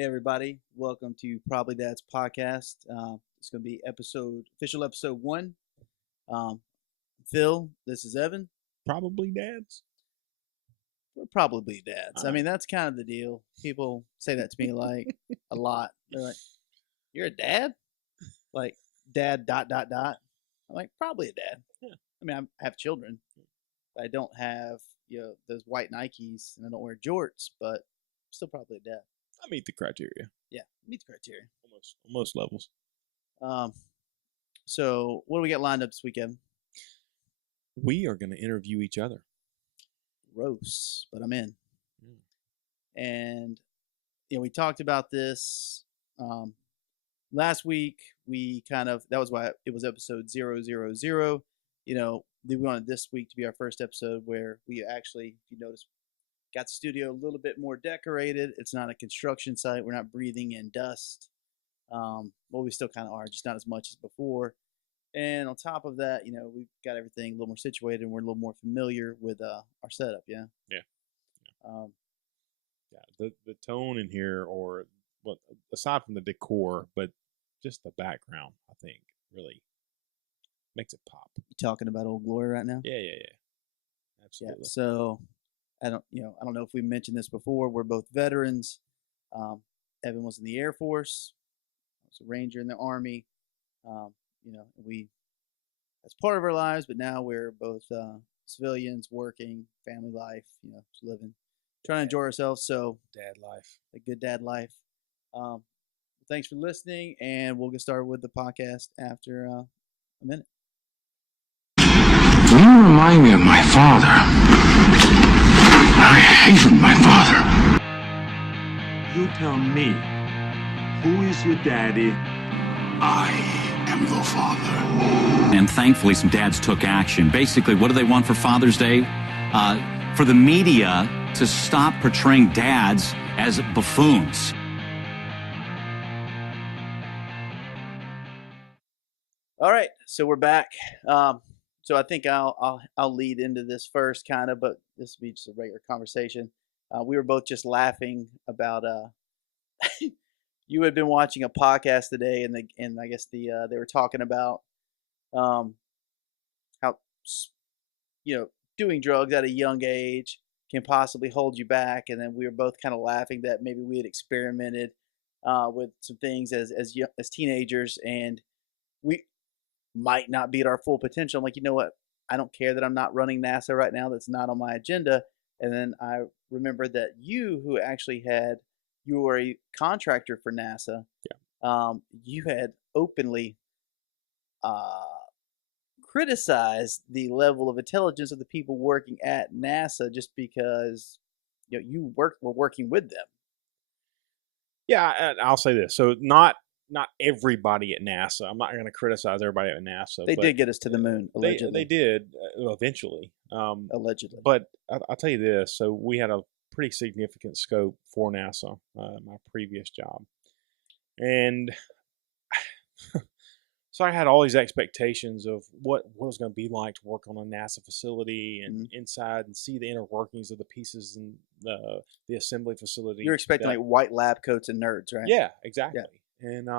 Hey everybody, welcome to Probably Dad's podcast. It's going to be official episode 1. Um, Phil, this is Evan. Probably dads. We're probably dads. All I mean, right. that's kind of the deal. People say that to me like a lot. They're like, "You're a dad?" Like, dad dot dot dot. I'm like, probably a dad. Yeah. I mean, I have children, but I don't have those white Nikes, and I don't wear jorts, but I'm still probably a dad. I meet the criteria. Yeah, meet the criteria. On most levels. So what do we got lined up this weekend? We are going to interview each other. Gross, but I'm in. And we talked about this last week. That was why it was episode 000. We wanted this week to be our first episode where we actually, if you notice, got the studio a little bit more decorated. It's not a construction site. We're not breathing in dust. Well, we still kind of are, just not as much as before. And on top of that, we've got everything a little more situated, and we're a little more familiar with our setup. Yeah. Yeah. The tone in here, or aside from the decor, but just the background, I think really makes it pop. You talking about Old Glory right now? Yeah. Absolutely. Yeah. So I don't know if we mentioned this before. We're both veterans. Evan was in the Air Force. I was a Ranger in the Army. That's part of our lives, but now we're both civilians, working, family life, just living, trying to enjoy ourselves. So dad life, a good dad life. Thanks for listening, and we'll get started with the podcast after a minute. You remind me of my father. I hated my father. You tell me, who is your daddy? I am your father. And thankfully, some dads took action. Basically, what do they want for Father's Day? For the media to stop portraying dads as buffoons. All right, so we're back. So I think I'll lead into this first, kind of, but this will be just a regular conversation. We were both just laughing about you had been watching a podcast today, and I guess they were talking about how doing drugs at a young age can possibly hold you back, and then we were both kind of laughing that maybe we had experimented with some things as teenagers, and we might not be at our full potential. I'm like, you know what? I don't care that I'm not running NASA right now. That's not on my agenda. And then I remembered that you were a contractor for NASA. Yeah. You had openly criticized the level of intelligence of the people working at NASA just because you were working with them. Yeah, I'll say this. So not everybody at NASA. I'm not going to criticize everybody at NASA. They did get us to the moon, allegedly. They did eventually. Allegedly. But I'll tell you this. So we had a pretty significant scope for NASA, my previous job. And so I had all these expectations of what it was going to be like to work on a NASA facility and inside and see the inner workings of the pieces and the assembly facility. You're expecting like white lab coats and nerds, right? Yeah, exactly. Yeah. And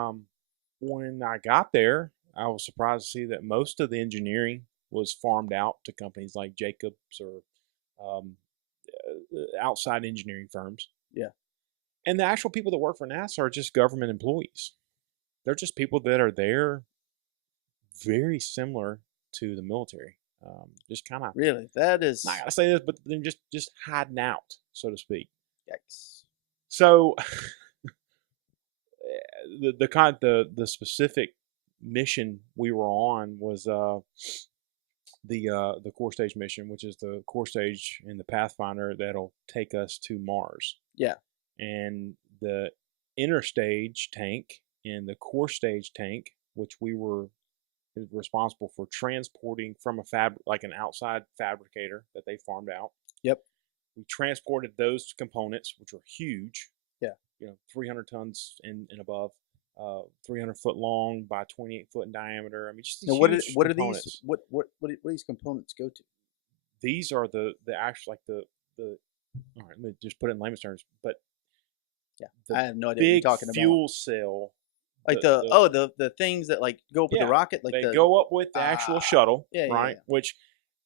when I got there, I was surprised to see that most of the engineering was farmed out to companies like Jacobs or outside engineering firms. Yeah. And the actual people that work for NASA are just government employees. They're just people that are there very similar to the military. Just kind of... Really? That is... I gotta say this, but they're just hiding out, so to speak. Yikes. So... The specific mission we were on was the core stage mission, which is the core stage in the Pathfinder that'll take us to Mars. Yeah. And the interstage tank and the core stage tank, which we were responsible for transporting from like an outside fabricator that they farmed out. Yep. We transported those components, which were huge. Yeah. 300 tons and above, 300 foot long by 28 foot in diameter. I mean, just these huge what components. Are these? What do these components go to? These are the actual, like the. All right, let me just put it in layman's terms. But Yeah, The I have no idea what you're big talking fuel cell. about. Like the things that like go up with Yeah, the rocket, like they the go up with the actual shuttle, yeah, yeah, right? yeah. Which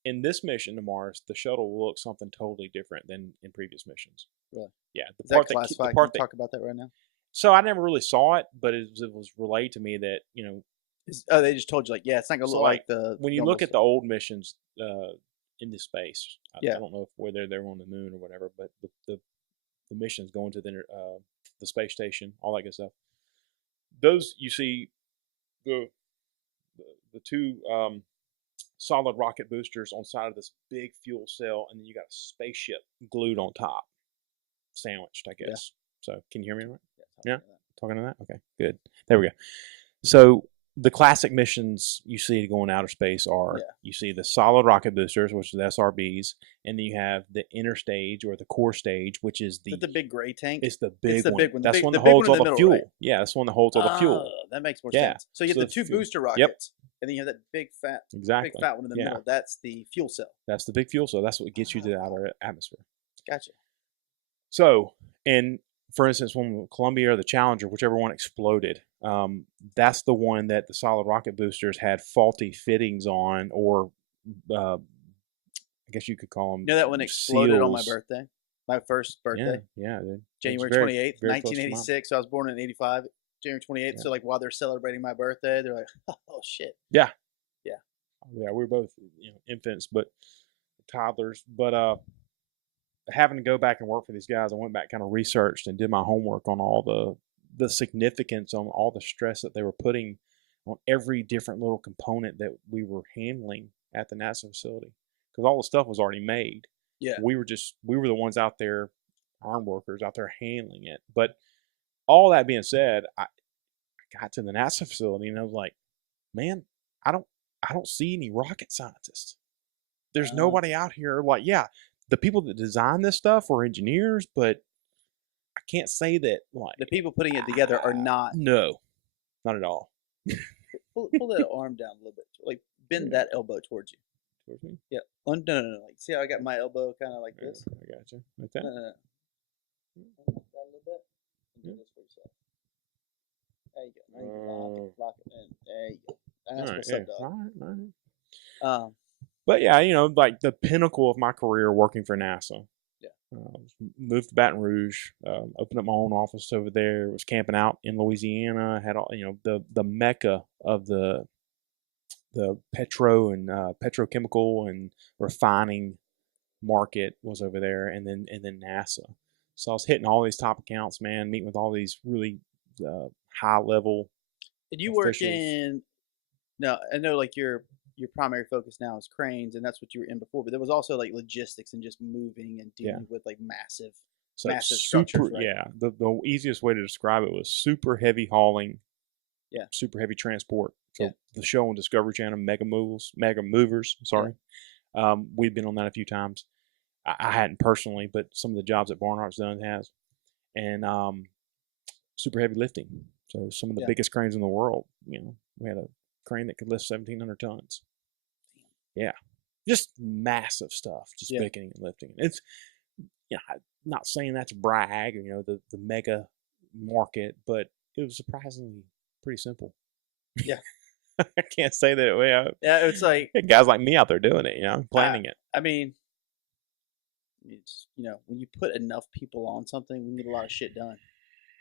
in this mission to Mars, the shuttle will look something totally different than in previous missions. Really? Yeah, Is that classified? Can you talk about that right now? So I never really saw it, but it was relayed to me that Oh, they just told you like, yeah, it's not gonna so look like the when you look at the old missions into space. Yeah. I don't know if whether they're on the moon or whatever, but the missions going to the space station, all that good stuff. Those you see the the two solid rocket boosters on side of this big fuel cell, and then you got a spaceship glued on top, sandwiched, I guess. Yeah. So can you hear me right? Yeah. Talking to that? Okay, good. There we go. So the classic missions you see going outer space are you see the solid rocket boosters, which is the SRBs, and then you have the inner stage or the core stage, which is the big gray tank. It's the big one. Big one. That's one that big holds one all in the middle, fuel. right? Yeah, that's one that holds all the fuel. That makes more Yeah. sense. So you So have the two fuel. booster Yep. rockets, and then you have that big fat one in the Yeah. middle. That's the fuel cell. That's the big fuel cell. That's what gets you to the outer atmosphere. Gotcha. So, and for instance, when Columbia or the Challenger, whichever one exploded, that's the one that the solid rocket boosters had faulty fittings on, or I guess you could call them. You know that one exploded on my seals. birthday, my first birthday, Yeah, dude. January It's 28th, very close to mine. 1986. So I was born in 85, January 28th. Yeah. So like while they're celebrating my birthday, they're like, oh shit. Yeah. Yeah. Yeah, we were both infants, but toddlers. But having to go back and work for these guys, I went back, kind of researched and did my homework on all the significance, on all the stress that they were putting on every different little component that we were handling at the NASA facility, because all the stuff was already made. Yeah. We were the ones out there, arm workers out there handling it. But all that being said, I got to the NASA facility and I was like, man, I don't see any rocket scientists. There's nobody out here. Like, yeah, the people that design this stuff are engineers, but I can't say that like The people putting it together are not. No, not at all. Pull that arm down a little bit. Like bend that elbow towards you. Towards me? Yeah. No. Like, see how I got my elbow kind of like this? I got you. Like that? No. That a little bit. And do this for yourself. There you go. Now you can lock it in. There you go. That's what's up, dog. All right. But yeah, like the pinnacle of my career working for NASA. Yeah. Moved to Baton Rouge, opened up my own office over there, was camping out in Louisiana, had all, the mecca of the petrochemical and refining market was over there, and then NASA. So I was hitting all these top accounts, man, meeting with all these really high level. Did you work in? No, I know like your primary focus now is cranes, and that's what you were in before. But there was also like logistics and just moving and dealing with like massive structures. Right? Yeah, the easiest way to describe it was super heavy hauling. Yeah, super heavy transport. So the show on Discovery Channel, Mega Movers. Sorry, we've been on that a few times. I hadn't personally, but some of the jobs that Barnhart's done has, and super heavy lifting. So some of the biggest cranes in the world. We had a crane that could lift 1,700 tons. Yeah, just massive stuff, just picking and lifting. It's I'm not saying that to brag, the mega market, but it was surprisingly pretty simple. Yeah. I can't say that way. Yeah, it's like guys like me out there doing it, planning it. I mean, it's, when you put enough people on something, we can get a lot of shit done.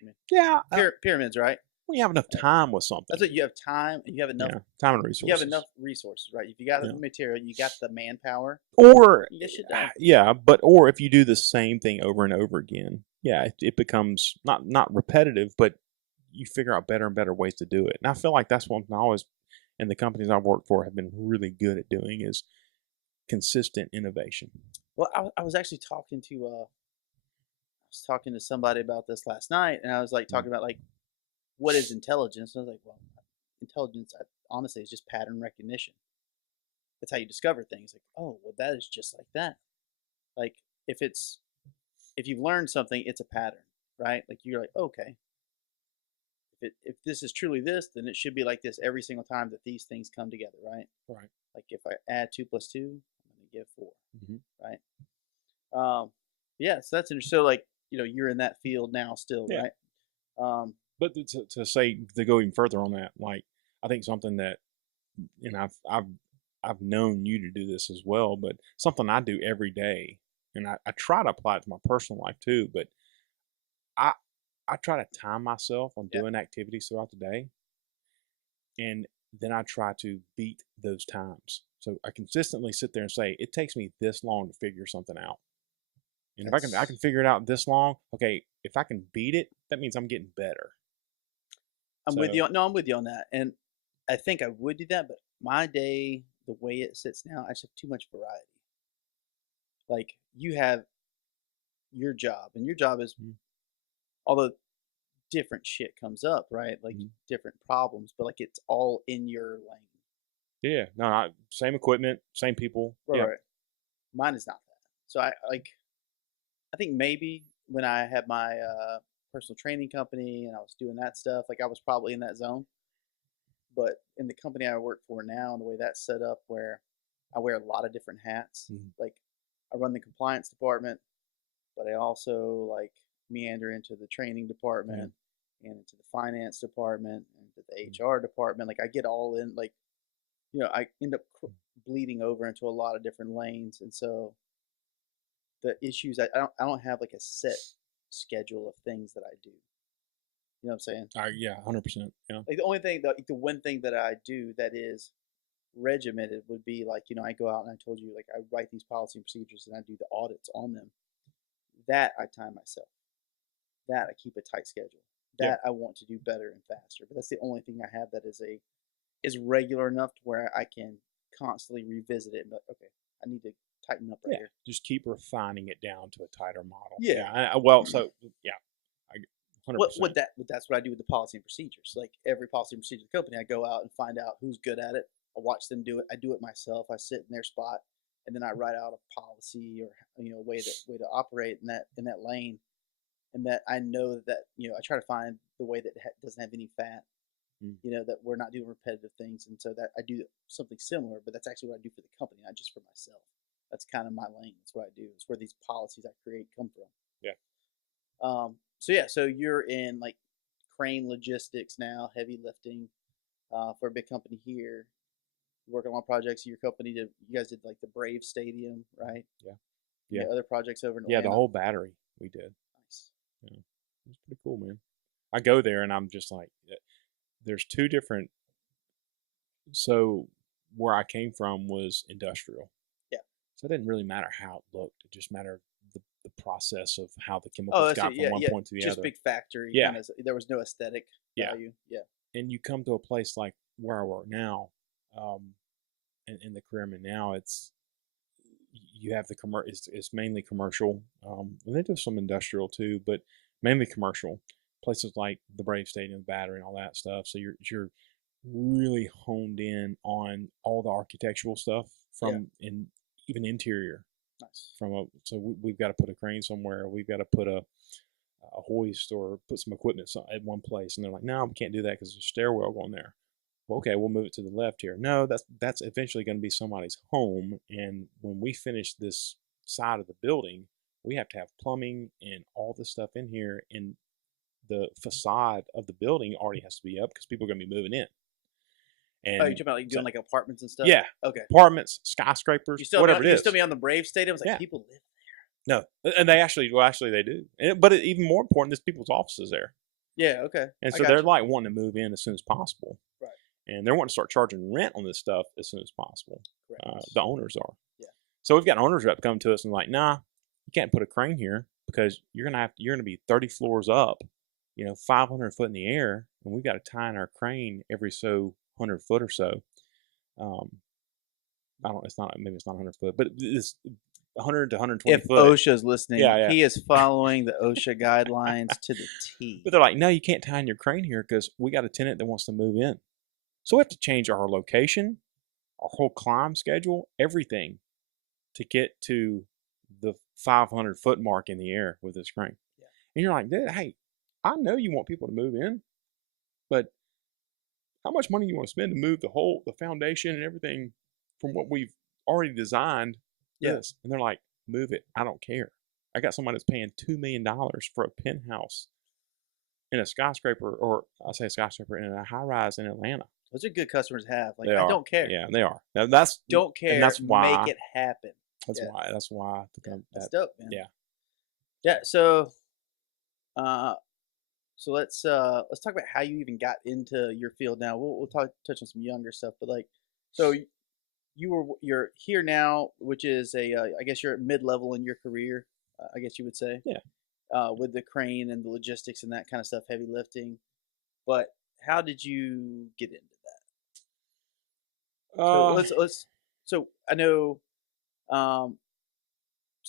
I mean, pyramids, right? When you have enough time with something. That's what you have time, and you have enough time and resources. You have enough resources, right? If you got the material, you got the manpower, or you get shit done. or if you do the same thing over and over again, it becomes not repetitive, but you figure out better and better ways to do it. And I feel like that's one thing I always, and the companies I've worked for have been really good at doing, is consistent innovation. Well, I was actually talking to somebody about this last night, and I was like talking about like, what is intelligence? And I was like, well, intelligence, honestly, is just pattern recognition. That's how you discover things. Like, oh, well, that is just like that. Like, if you've learned something, it's a pattern, right? Like, you're like, okay, if this is truly this, then it should be like this every single time that these things come together, right? Right. Like, if I add 2 + 2, I'm going to get 4, mm-hmm. right? Yeah, so that's interesting. So, like, you're in that field now still, Yeah. right? But to go even further on that, like I think something that, and I've known you to do this as well, but something I do every day, and I try to apply it to my personal life too, but I I try to time myself on Yeah. doing activities throughout the day, and then I try to beat those times. So I consistently sit there and say, it takes me this long to figure something out. And if I can figure it out this long, okay, if I can beat it, that means I'm getting better. I'm with you. No, I'm with you on that, and I think I would do that. But my day, the way it sits now, I just have too much variety. Like you have your job, and your job is, although different shit comes up, right? Like different problems, but like it's all in your lane. Yeah, no, same equipment, same people. Right, Yeah. right. Mine is not that. So I think maybe when I had my personal training company and I was doing that stuff, like I was probably in that zone. But in the company I work for now, and the way that's set up, where I wear a lot of different hats, like I run the compliance department, but I also like meander into the training department and into the finance department and to the HR department. Like I get all in, like, I end up bleeding over into a lot of different lanes. And so the issues, I don't have like a set schedule of things that I do. You know what I'm saying? Yeah, 100%. Yeah. Like the one thing that I do that is regimented would be like, I go out and I told you, like, I write these policy and procedures and I do the audits on them. That I time myself. That I keep a tight schedule. That I want to do better and faster. But that's the only thing I have that is regular enough to where I can constantly revisit it and be like, okay, I need to tighten up right here. Just keep refining it down to a tighter model. Yeah. So yeah, 100%. That's what I do with the policy and procedures. Like every policy and procedure company, I go out and find out who's good at it. I watch them do it. I do it myself. I sit in their spot, and then I write out a policy or way to operate in that lane, and that I know that I try to find the way that doesn't have any fat. That we're not doing repetitive things, and so that I do something similar. But that's actually what I do for the company, not just for myself. That's kind of my lane. That's what I do. It's where these policies I create come from. Yeah. So you're in like crane logistics now, heavy lifting, for a big company here. Working on projects. Your company you guys did like the Brave Stadium, right? Yeah. Other projects over in Yeah, Atlanta. the whole battery we did. Nice. Yeah, it was pretty cool, man. I go there and I'm just like, there's two different. So where I came from was industrial. Yeah. So it didn't really matter how it looked. It just mattered the process of how the chemicals got from one point to the just other. big factory. Yeah. There was no aesthetic value. Yeah. And you come to a place like where I work now, in the career I'm in now, you have the it's mainly commercial. And they do some industrial too, but mainly commercial. Places like the Brave Stadium, the Battery, and all that stuff. So you're really honed in on all the architectural stuff from and even interior. Nice. So we've got to put a crane somewhere. We've got to put a hoist or put some equipment at one place, and they're like, no, we can't do that because there's a stairwell going there. Well, okay, we'll move it to the left here. No, that's eventually going to be somebody's home, and when we finish this side of the building, we have to have plumbing and all this stuff in here, and the facade of the building already has to be up because people are going to be moving in. And you're talking about like doing like apartments and stuff? Yeah. Okay. Apartments, skyscrapers, whatever it is. You still be on the Brave Stadium? It's like people live there. No, and they actually they do. But even more important, there's people's offices there. Yeah. Okay. And so they're like wanting to move in as soon as possible. Right. And they're wanting to start charging rent on this stuff as soon as possible. The owners are. Yeah. So we've got an owner's rep come to us and like, nah, you can't put a crane here because you're gonna be 30 floors up, 500 foot in the air, and we've got to tie in our crane every 100 foot or so. Maybe it's not 100 foot, but it's 100 to 120 if foot. If OSHA's listening, he is following the OSHA guidelines to the T. But they're like, no, you can't tie in your crane here because we got a tenant that wants to move in. So we have to change our location, our whole climb schedule, everything to get to the 500 foot mark in the air with this crane. Yeah. And you're like, dude, hey, I know you want people to move in, but how much money you want to spend to move the foundation and everything from what we've already designed? Yes. And they're like, move it. I don't care. I got somebody that's paying $2 million for a penthouse in a skyscraper, or I'll say a skyscraper in a high rise in Atlanta. Those are good customers to have. Like, They I are. don't care. Yeah, they are. Now, that's Don't care. and that's why Make it happen. That's Yeah. why. That's why. That's dope, man. Yeah. Yeah. So, let's talk about how you even got into your field. Now we'll touch on some younger stuff, but like, so you're here now, which is I guess you're at mid level in your career. I guess you would say. Yeah. With the crane and the logistics and that kind of stuff, heavy lifting. But how did you get into that? Let's. So I know. So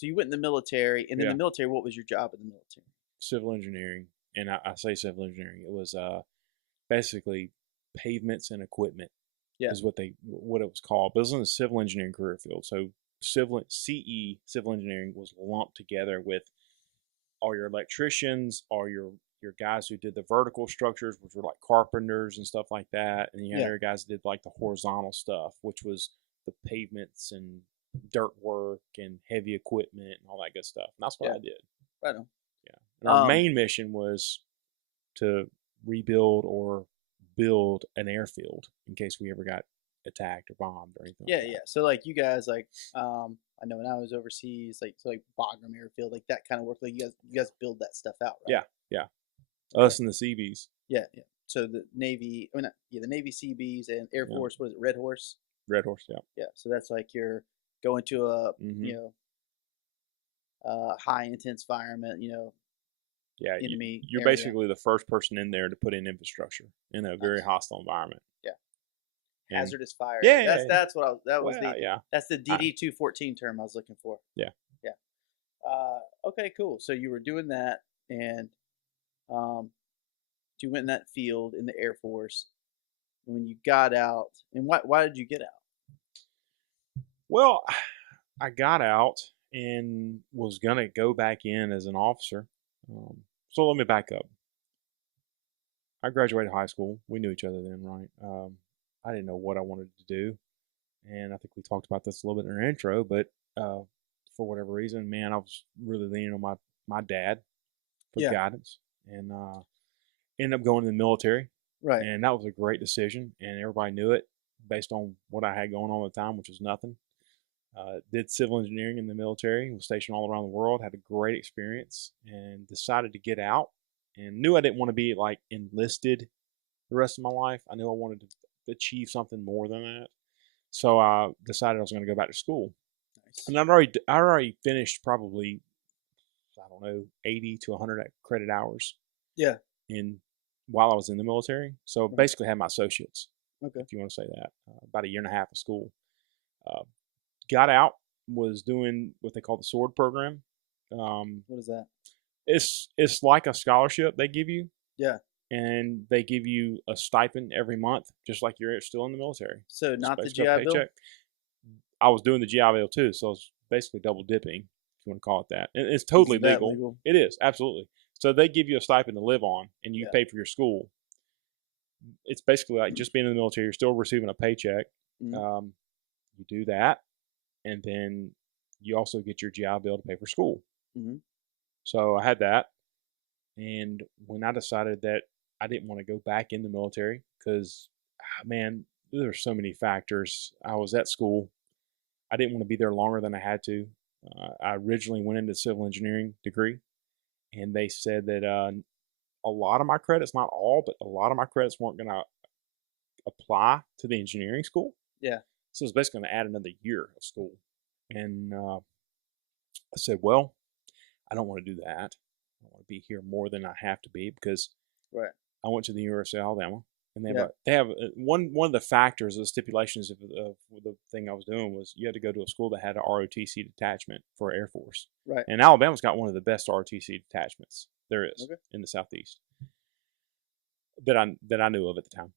you went in the military, and in Yeah. the military, what was your job in the military? Civil engineering, and I say civil engineering. It was basically pavements and equipment. Yeah. Is what it was called. But it was in the civil engineering career field. So civil engineering was lumped together with all your electricians, all your guys who did the vertical structures, which were like carpenters and stuff like that, and you had other guys that did like the horizontal stuff, which was the pavements and dirt work and heavy equipment and all that good stuff. And that's what I did. Right on. Yeah. And our main mission was to rebuild or build an airfield in case we ever got attacked or bombed or anything. Yeah, yeah. So like you guys, like I know when I was overseas, like Bagram Airfield, like that kind of work. Like you guys build that stuff out, right? Yeah. Us and the Seabees. Yeah, yeah. So the Navy, the Navy Seabees and Air Force. What is it, Red Horse? Red Horse, yeah. Yeah. So that's like you're going to a high intense environment, Yeah, enemy. You're area. basically the first person in there to put in infrastructure in a very hostile environment. Yeah. And Hazardous fire. Yeah, That's what that's the DD 214 term I was looking for. Yeah. Yeah. Okay, cool. So you were doing that, and you went in that field in the Air Force. When you got out, and why did you get out? Well, I got out and was gonna go back in as an officer. So let me back up. I graduated high school. We knew each other then, right? I didn't know what I wanted to do, and I think we talked about this a little bit in our intro. But for whatever reason, man, I was really leaning on my dad for guidance, and ended up going to the military. Right. And that was a great decision, and everybody knew it based on what I had going on at the time, which was nothing. Did civil engineering in the military, was stationed all around the world, had a great experience, and decided to get out, and knew I didn't want to be like enlisted the rest of my life. I knew I wanted to achieve something more than that. So I decided I was going to go back to school. Nice. And I already finished probably, I don't know, 80 to 100 credit hours. Yeah. While I was in the military. So basically had my associates, if you want to say that, about a year and a half of school. Got out, was doing what they call the SWORD program. What is that? It's like a scholarship they give you. Yeah. And they give you a stipend every month, just like you're still in the military. So not the GI Bill? I was doing the GI Bill too, so I was basically double dipping, if you want to call it that. And it's totally legal. It is, absolutely. So they give you a stipend to live on, and you pay for your school. It's basically like just being in the military. You're still receiving a paycheck. Mm-hmm. You do that, and then you also get your GI Bill to pay for school. Mm-hmm. So I had that, and when I decided that I didn't want to go back in the military because, man, there are so many factors. I was at school. I didn't want to be there longer than I had to. I originally went into civil engineering degree, and they said that a lot of my credits, not all, but a lot of my credits weren't going to apply to the engineering school. Yeah. So it's basically going to add another year of school. And I said, well, I don't want to do that. I want to be here more than I have to be because I went to the University of Alabama, and they have one of the factors of the stipulations of the thing I was doing was you had to go to a school that had a ROTC detachment for Air Force. Right. And Alabama's got one of the best ROTC detachments there is in the Southeast that I knew of at the time.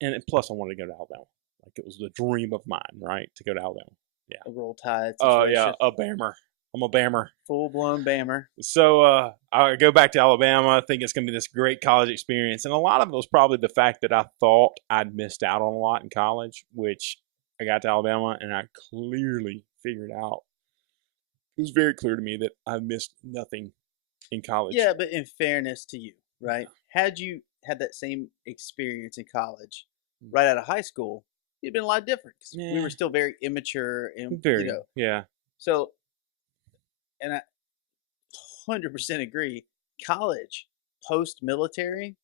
And plus I wanted to go to Alabama. Like it was the dream of mine, right, to go to Alabama. Yeah. A Roll Tide Oh, situation. a Bammer. I'm a Bammer. Full-blown Bammer. So I go back to Alabama. I think it's going to be this great college experience. And a lot of it was probably the fact that I thought I'd missed out on a lot in college, which I got to Alabama and I clearly figured out it was very clear to me that I missed nothing in college. Yeah, but in fairness to you, right? Had you had that same experience in college, right out of high school, it'd been a lot different because we were still very immature and Very, yeah. So, and I 100% agree. College, post military,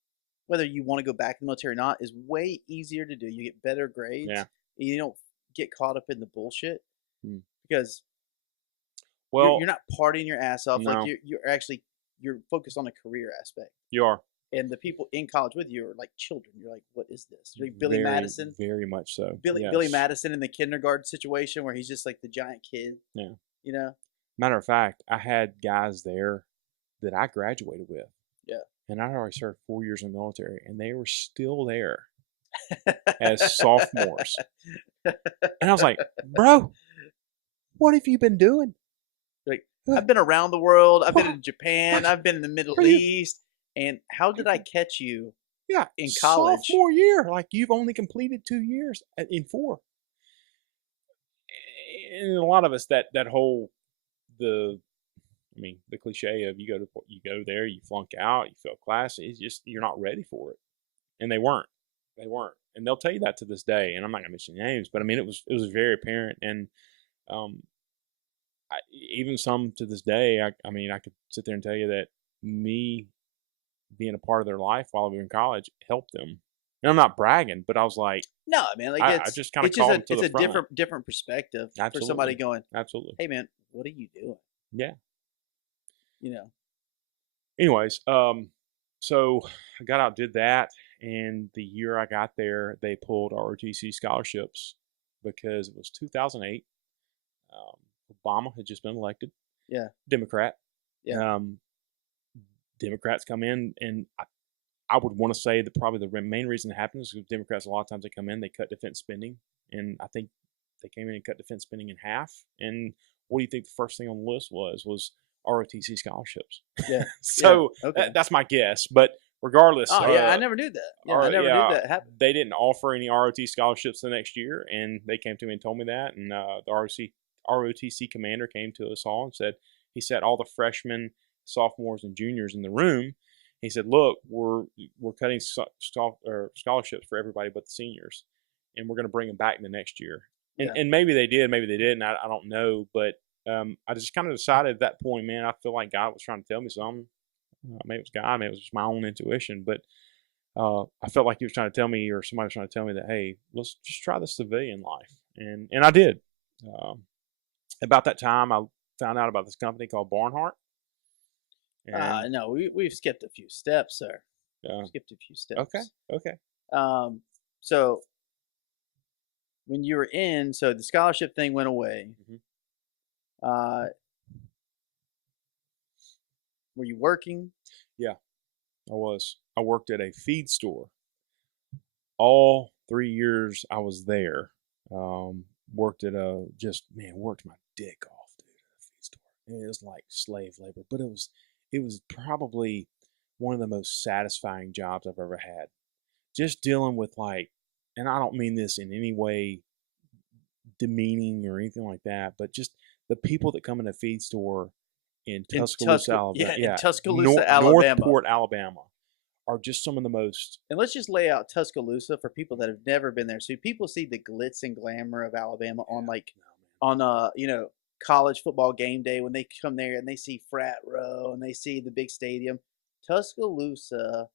whether you want to go back in the military or not, is way easier to do. You get better grades. Yeah. And you don't get caught up in the bullshit because Well, you're not partying your ass off. No. Like you're focused on a career aspect. You are. And the people in college with you are like children. You're like, what is this? Like Billy Very, Madison. Very much so. Billy Yes. Madison in the kindergarten situation where he's just like the giant kid. Yeah. You know? Matter of fact, I had guys there that I graduated with. Yeah. And I'd already served 4 years in the military, and they were still there as sophomores. And I was like, bro, what have you been doing? Like, I've been around the world. I've been in Japan. What? I've been in the Middle What are you- East. And how did I catch you? Yeah, in college. sophomore year, like you've only completed 2 years in 4. And a lot of us, that whole the cliche of you go there, you flunk out, you fail class, it's just you're not ready for it. And they weren't, and they'll tell you that to this day. And I'm not gonna mention names, but I mean it was very apparent. And even some to this day, I could sit there and tell you that me being a part of their life while we were in college helped them. And I'm not bragging, but I was like, no, man, like I just kind of called them to the front. It's a different perspective Absolutely. for somebody going, absolutely, hey, man, what are you doing? yeah. You know. Anyways, so I got out, did that, and the year I got there, they pulled ROTC scholarships because it was 2008. Obama had just been elected. Yeah. Democrat. Yeah. Democrats come in, and I would want to say that probably the main reason it happens is because Democrats, a lot of times they come in, they cut defense spending, and I think they came in and cut defense spending in half. And what do you think the first thing on the list was ROTC scholarships? Yeah. So yeah. Okay. that's my guess. But regardless, oh yeah, I never knew that. Yeah, I never knew that happened. They didn't offer any ROTC scholarships the next year, and they came to me and told me that. And the ROTC commander came to us all and said, he sat all the freshmen, sophomores, and juniors in the room. He said, look, we're cutting scholarships for everybody but the seniors, and we're going to bring them back in the next year. And maybe they did, maybe they didn't. I don't know. But I just kind of decided at that point, man, I feel like God was trying to tell me something. Maybe it was God, maybe it was just my own intuition. But I felt like he was trying to tell me, or somebody was trying to tell me that, hey, let's just try the civilian life. And I did. About that time, I found out about this company called Barnhart. No, we've skipped a few steps, sir. Skipped a few steps. Okay. So when you were in, so the scholarship thing went away. Mm-hmm. Were you working? Yeah, I was. I worked at a feed store. All 3 years I was there. Worked at worked my dick off, dude, at a feed store. It was like slave labor, but it was probably one of the most satisfying jobs I've ever had. Just dealing with and I don't mean this in any way demeaning or anything like that, but just the people that come in a feed store in Tuscaloosa, Alabama. Yeah, in Tuscaloosa, Alabama. Northport, Alabama, are just some of the most. And let's just lay out Tuscaloosa for people that have never been there. So people see the glitz and glamour of Alabama on college football game day when they come there and they see Frat Row and they see the big stadium. Tuscaloosa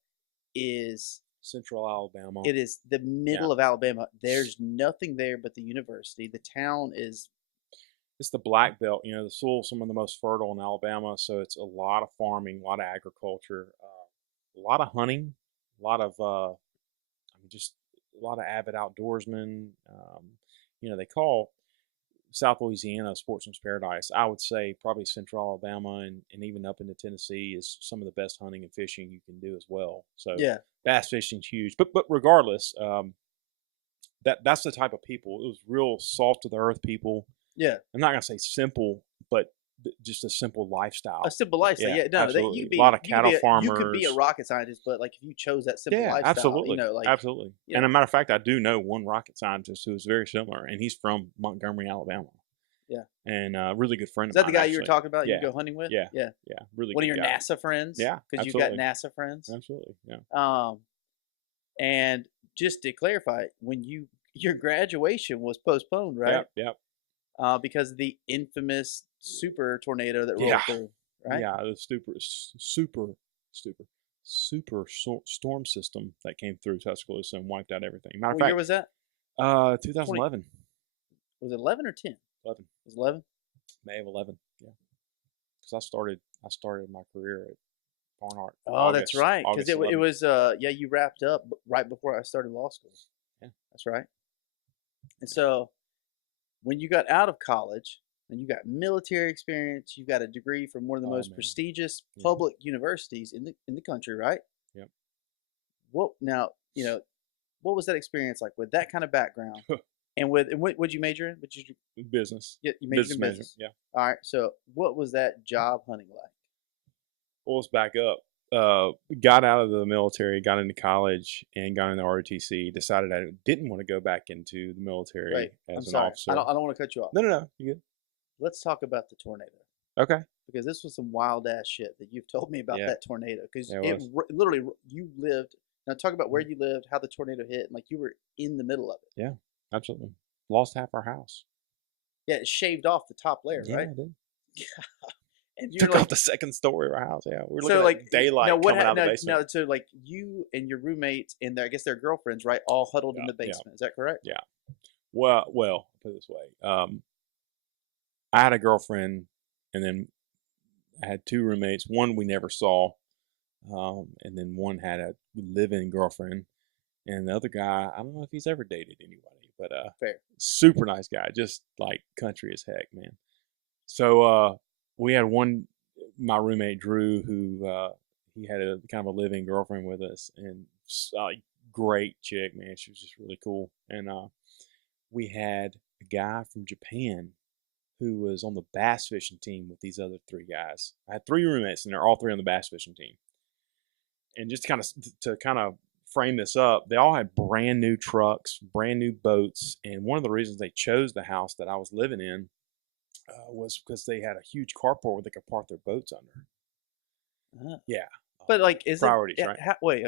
is Central Alabama. It is the middle of Alabama. There's nothing there but the university. The town is. It's the Black Belt. The soil's some of the most fertile in Alabama, so it's a lot of farming, a lot of agriculture, a lot of hunting, a lot of just a lot of avid outdoorsmen. They call South Louisiana a sportsman's paradise. I would say probably Central Alabama and even up into Tennessee is some of the best hunting and fishing you can do as well. So bass fishing's huge. But regardless, that's the type of people. It was real salt to the earth people. Yeah, I'm not gonna say simple, but just a simple lifestyle. A simple lifestyle. Yeah, no, a lot of cattle farmers. You could be a rocket scientist, but if you chose that simple lifestyle, absolutely, absolutely. And as a matter of fact, I do know one rocket scientist who is very similar, and he's from Montgomery, Alabama. Yeah. And a really good friend Is of that the mine, guy you were actually. talking about? Yeah. You go hunting with? Yeah. Yeah. Yeah, really One of good your guy. NASA friends? Yeah, Because you got absolutely. NASA friends. Absolutely, yeah. And just to clarify, when your graduation was postponed, right? Yep. Because of the infamous super tornado that rolled Yeah. through, right? Yeah, the super storm system that came through Tuscaloosa and wiped out everything. Matter of What year fact, was that? 2011. Was it 11 or 10? 11. It was 11. May of 11. Yeah, because I started my career at Barnhart. Oh, that's right. Because August it 11th. was you wrapped up right before I started law school. Yeah. That's right. And so when you got out of college and you got military experience, you got a degree from one of the most Man. prestigious Yeah. public universities in the country, right? Yep. What now? What was that experience like with that kind of background? And what'd you major in? Business. Yeah, you majored Business in management. business. Yeah. All right. So what was that job hunting like? Well, let's back up. Got out of the military, got into college, and got into ROTC. Decided I didn't want to go back into the military Right. as I'm an sorry. officer. I don't want to cut you off. No. You good? Let's talk about the tornado. Okay. Because this was some wild ass shit that you've told me about Yeah. that tornado. Because Yeah, it it literally, you lived. Now talk about where you lived, how the tornado hit, and like you were in the middle of it. Yeah, absolutely. Lost half our house. Yeah, it shaved off the top layer, Yeah, right? I did. And you Took off the second story of our house. Yeah, we were looking at daylight now what coming out of the now, basement. now, so like you and your roommates and I guess their girlfriends, right, all huddled in the Yeah. basement. Is that correct? Yeah. Well, put it this way. I had a girlfriend, and then I had two roommates. One we never saw, and then one had a live-in girlfriend, and the other guy, I don't know if he's ever dated anybody, but Fair. super nice guy, just like country as heck, man. So we had my roommate Drew, who he had a kind of a live-in girlfriend with us, and great chick, man. She was just really cool, and we had a guy from Japan who was on the bass fishing team with these other three guys. I had three roommates, and they're all three on the bass fishing team. And just to kind of frame this up, they all had brand new trucks, brand new boats, and one of the reasons they chose the house that I was living in was because they had a huge carport where they could park their boats under. Yeah, but like, is priorities, it, right? Wait,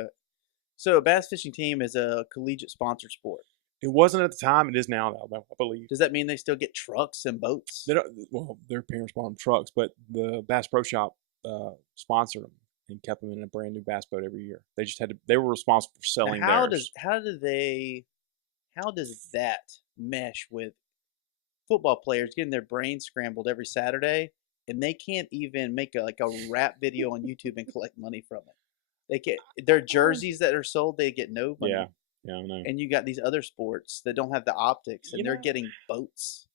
so a bass fishing team is a collegiate sponsored sport. It wasn't at the time. It is now, I believe. Does that mean they still get trucks and boats? They don't, well, their parents bought them trucks, but the Bass Pro Shop sponsored them and kept them in a brand new bass boat every year. They just had to. They were responsible for selling theirs. How does that mesh with football players getting their brains scrambled every Saturday, and they can't even make a rap video on YouTube and collect money from it? They get their jerseys that are sold, they get no money. Yeah, I know. And you got these other sports that don't have the optics, and they're getting boats.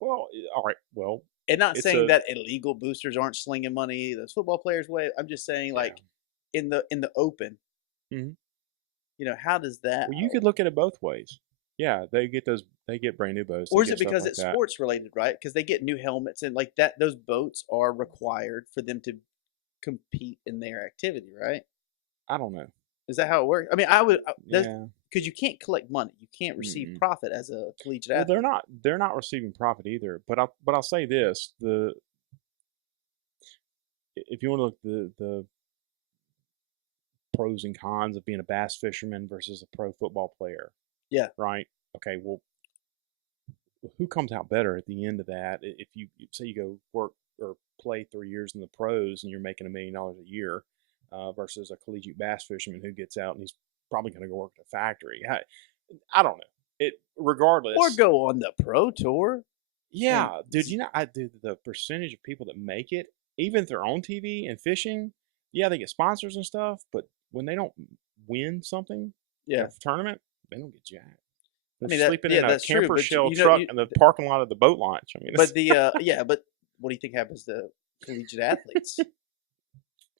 Well, all right. Well, and not saying that illegal boosters aren't slinging money those football players' way. I'm just saying, like, in the open, how does that? Well, you could look at it both ways. Yeah, they get brand new boats. Or is it because it's sports related, right? Because they get new helmets and like that. Those boats are required for them to compete in their activity, right? I don't know. Is that how it works? I mean, because you can't collect money, you can't receive profit as a collegiate athlete. They're not receiving profit either. But I'll say this: if you want to look the pros and cons of being a bass fisherman versus a pro football player, yeah, right? Okay, well, who comes out better at the end of that? If you say you go work or play 3 years in the pros and you're making $1 million a year. Versus a collegiate bass fisherman who gets out and he's probably going to go work at a factory. I don't know. It regardless. Or go on the pro tour. Yeah, dude. The percentage of people that make it, even if they're on TV and fishing, yeah, they get sponsors and stuff. But when they don't win something, a tournament, they don't get jack. They're sleeping in a camper shell truck in the parking lot of the boat launch. I mean, but but what do you think happens to collegiate athletes?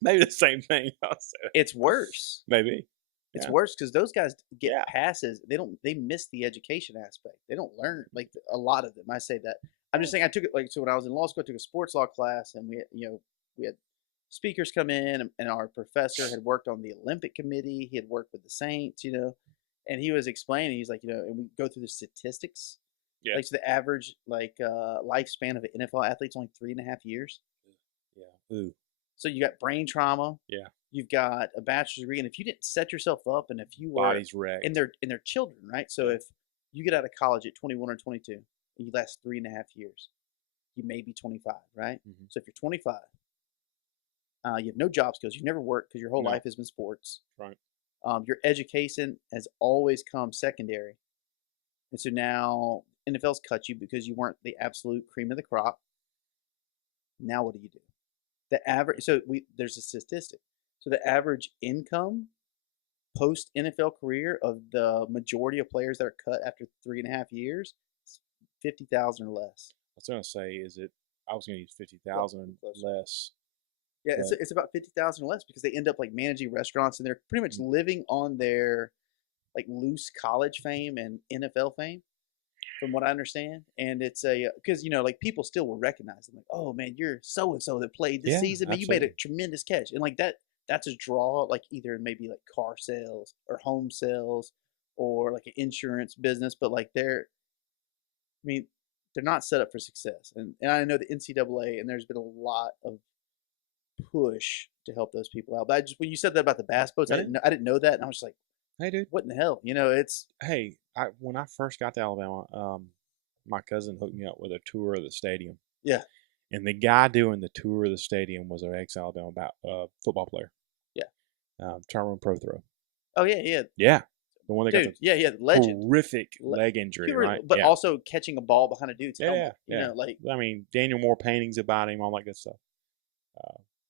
Maybe the same thing. It's worse. Maybe it's worse because those guys get passes. They miss the education aspect. They don't learn like a lot of them. I say that. I'm just saying I took it so when I was in law school, I took a sports law class, and we had speakers come in, and our professor had worked on the Olympic committee. He had worked with the Saints, and he was explaining. He's like, and we go through the statistics Yeah. Like, so the average lifespan of an NFL athlete's only 3.5 years. Yeah. Ooh. So you got brain trauma. Yeah. You've got a bachelor's degree, and if you didn't set yourself up, and if you were Body's wrecked. and they're children, right? So if you get out of college at 21 or 22, and you last 3.5 years, you may be 25, right? Mm-hmm. So if you're 25, you have no job skills, you've never worked because your whole life has been sports. Right. Your education has always come secondary, and so now NFL's cut you because you weren't the absolute cream of the crop. Now what do you do? The average. So there's a statistic. So the average income post NFL career of the majority of players that are cut after 3.5 years is 50,000 or less. I was gonna say, I was gonna use 50,000 less. Yeah, it's about 50,000 or less because they end up like managing restaurants and they're pretty much living on their like loose college fame and NFL fame, from what I understand. And it's because like people still will recognize them, like, oh man, you're so and so that played this season, but you made a tremendous catch, and like that's a draw, like either maybe like car sales or home sales or like an insurance business, but like they're not set up for success. And I know the NCAA, and there's been a lot of push to help those people out. But when you said that about the bass boats, I didn't know that, and I was just like, hey, dude, what in the hell? It's when I first got to Alabama, my cousin hooked me up with a tour of the stadium. Yeah. And the guy doing the tour of the stadium was an ex-Alabama football player. Yeah. Tyrone Prothro. Oh yeah. Yeah. The one that got the legend. Horrific leg injury, right? But also catching a ball behind a dude's helmet. Yeah. I mean, Daniel Moore paintings about him, all that good stuff.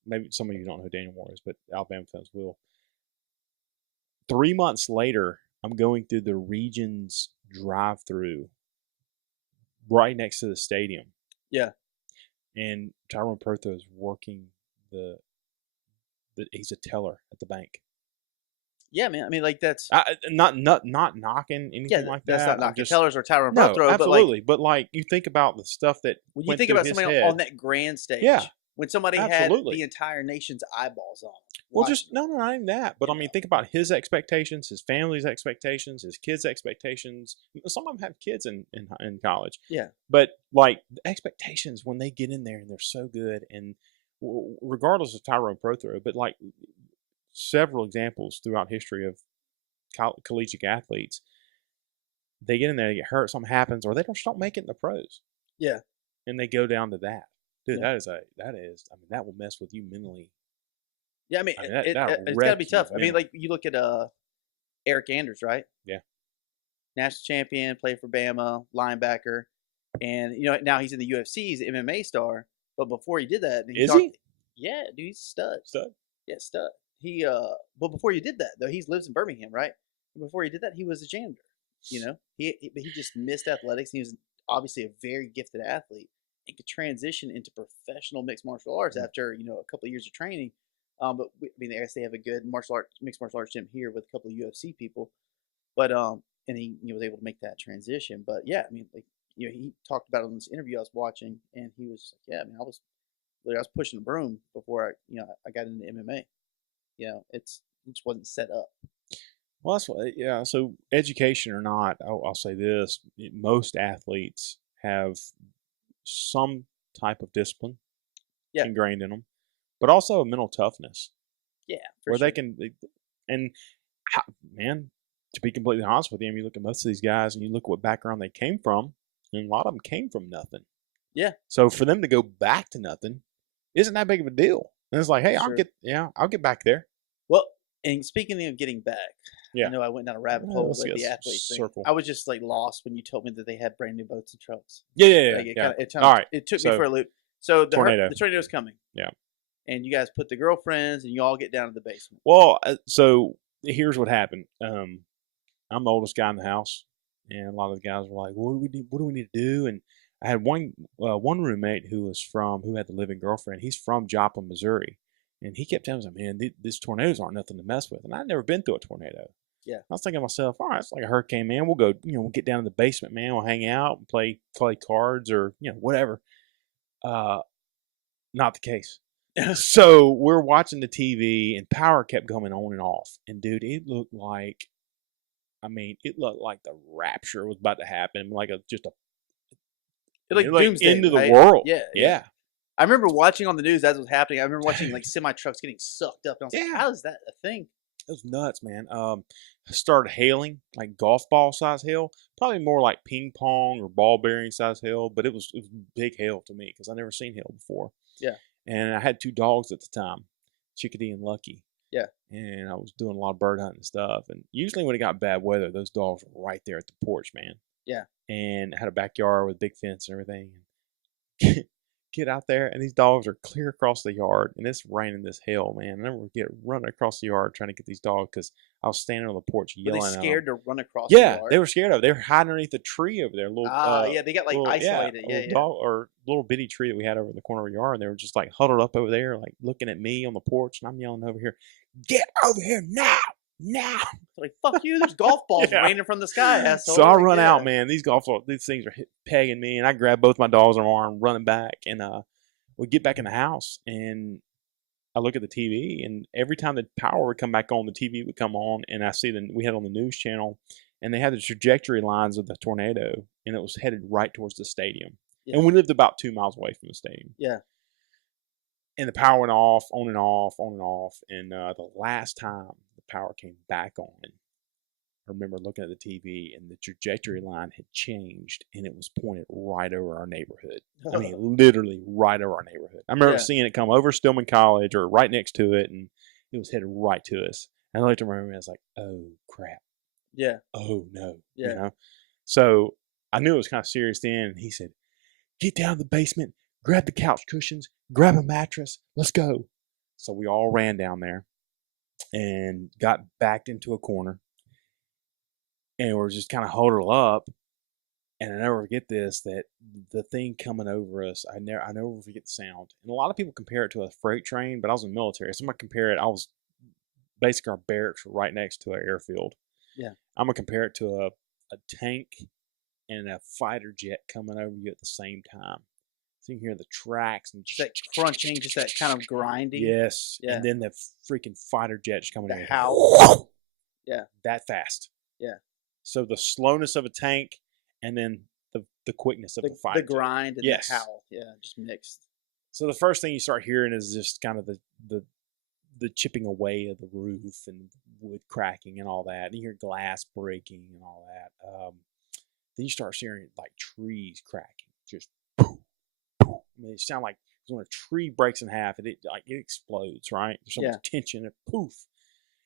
Maybe some of you don't know who Daniel Moore is, but Alabama fans will. 3 months later, I'm going through the Regions drive-through right next to the stadium. Yeah. And Tyrone Prothro is working he's a teller at the bank. Yeah, man. I mean, like that's not knocking anything like that. That's not knocking tellers or Tyrone Prothro. Absolutely. But like you think about the stuff that when you think about somebody on that grand stage. Yeah. When somebody had the entire nation's eyeballs on. Well, just not even that. But I mean, think about his expectations, his family's expectations, his kids' expectations. Some of them have kids in college. Yeah. But like the expectations when they get in there and they're so good, and regardless of Tyrone Prothro, but like several examples throughout history of collegiate athletes, they get in there, they get hurt, something happens, or they just don't make it in the pros. Yeah. And they go down to that. Dude, that is, that will mess with you mentally. Yeah, it's got to be tough. I mean, like you look at Eric Anders, right? Yeah. National champion, played for Bama, linebacker, and now he's in the UFC. He's an MMA star, but before he did that, he? Yeah, dude, he's a stud. Stud. Yeah, stud. He but before he did that though, he lives in Birmingham, right? And before he did that, he was a janitor. He just missed athletics. And he was obviously a very gifted athlete. It could transition into professional mixed martial arts after a couple of years of training. But I guess they have a good mixed martial arts gym here with a couple of UFC people. But and he was able to make that transition. But yeah, I mean, like he talked about it in this interview I was watching, and he was like, yeah, I mean, I was pushing a broom before I got into MMA. It just wasn't set up. Well, that's what, yeah. So education or not, I'll say this: most athletes have some type of discipline ingrained in them, but also a mental toughness. Yeah, where they can, and man, to be completely honest with you, I mean, you look at most of these guys and you look at what background they came from, and a lot of them came from nothing. Yeah. So for them to go back to nothing isn't that big of a deal. And it's like, hey, I'll get back there. Well, and speaking of getting back, I know I went down a rabbit hole with the athletes thing. I was just like lost when you told me that they had brand new boats and trucks. Yeah. All right. It took me for a loop. So the tornado's coming. Yeah. And you guys put the girlfriends and you all get down to the basement. Well, so here's what happened. I'm the oldest guy in the house, and a lot of the guys were like, "What do we need to do?" And I had one roommate who had the living girlfriend. He's from Joplin, Missouri, and he kept telling me, "Man, these tornadoes aren't nothing to mess with." And I'd never been through a tornado. Yeah. I was thinking to myself, all right, it's like a hurricane, man. We'll go, we'll get down to the basement, man. We'll hang out and play cards or whatever. Not the case. So we're watching the TV, and power kept coming on and off. And dude, it looked like the rapture was about to happen, like just a It like You're, doomsday, into right? the world. Yeah, Yeah. I remember watching on the news as it was happening. I remember watching like semi trucks getting sucked up, and I was like, Yeah. "How is that a thing?" It was nuts, man. Started hailing, like golf ball size hail, probably more like ping pong or ball bearing size hail, but it was big hail to me because I never seen hail before. Yeah. And I had 2 dogs at the time, Chickadee and Lucky. Yeah. And I was doing a lot of bird hunting and stuff. And usually when it got bad weather, those dogs were right there at the porch, man. Yeah. And I had a backyard with a big fence and everything. Get out there, and these dogs are clear across the yard, and it's raining this hail, man. I remember running across the yard trying to get these dogs because I was standing on the porch Were yelling they at them. scared to run across the Yeah, yard? they were scared of it. They were hiding underneath the tree over there. Yeah, they got like isolated. A little dog or little bitty tree that we had over in the corner of our yard. And they were just like huddled up over there, like looking at me on the porch, and I'm yelling over here, "Get over here now! Now!" Like, fuck you, there's golf balls Yeah. raining from the sky, asshole. So I Like, run yeah. out, man. These things are pegging me, and I grab both my dogs on my arm, running back, and we get back in the house, and I look at the TV, and every time the power would come back on, the TV would come on, and I see we had on the news channel, and they had the trajectory lines of the tornado, and it was headed right towards the stadium. Yeah. And we lived about 2 miles away from the stadium. Yeah. And the power went off, on and off, on and off. And the last time the power came back on, I remember looking at the TV, and the trajectory line had changed, and it was pointed right over our neighborhood. I mean, literally right over our neighborhood. I remember seeing it come over Stillman College or right next to it, and it was headed right to us. And I looked at my room, and I was like, "Oh crap! Yeah. Oh no!" Yeah. You know. So I knew it was kind of serious then. And he said, "Get down to the basement, grab the couch cushions, grab a mattress, let's go." So we all ran down there and got backed into a corner. And we're just kind of huddled up. And I never forget this, that the thing coming over us, I never forget the sound. And a lot of people compare it to a freight train, but I was in the military. So I'm going to compare it. I was basically, our barracks were right next to an airfield. Yeah. I'm going to compare it to a tank and a fighter jet coming over you at the same time. So you can hear the tracks and Just that crunching, just that kind of grinding. Yes. Yeah. And then the freaking fighter jet just coming The in. howl. Yeah. That fast. Yeah. So the slowness of a tank and then the quickness of the fighter jet. The grind and Yes. the howl. Yeah, just mixed. So the first thing you start hearing is just kind of the chipping away of the roof and wood cracking and all that. And you hear glass breaking and all that. Then you start hearing like trees cracking. Just poof, poof. I mean, it sounds like when a tree breaks in half, it explodes, right? There's so much tension, and poof.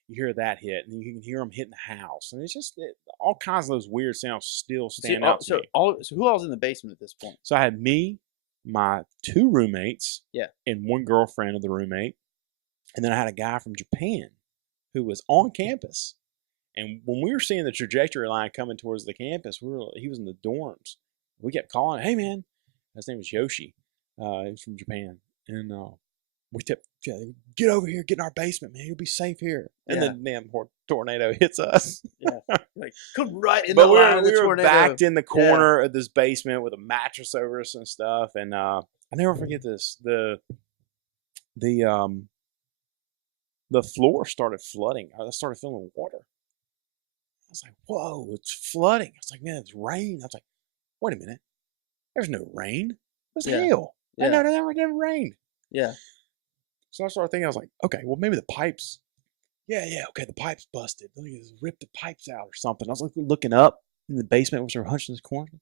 You hear that hit, and you can hear them hitting the house, and it's just all kinds of those weird sounds still stand out to me. So who else in the basement at this point? So I had me, my 2 roommates, Yeah, and one girlfriend of the roommate, and then I had a guy from Japan who was on campus. And when we were seeing the trajectory line coming towards the campus, he was in the dorms. We kept calling, "Hey man," his name was Yoshi. He's from Japan, and we kept, "Get over here, get in our basement, man. You'll be safe here." And then damn tornado hits us. Yeah, like come right in the line of the tornado. We were backed in the corner of this basement with a mattress over us and stuff. And I never forget this. The floor started flooding. I started feeling water. I was like, "Whoa, it's flooding." I was like, "Man, it's rain." I was like, "Wait a minute. There's no rain. It was hail. Yeah. I never rained." Yeah. So I started thinking, I was like, okay, well, maybe the pipes. Yeah, okay, the pipes busted. Let me just rip the pipes out or something. I was looking up in the basement, was there hunched in this corner?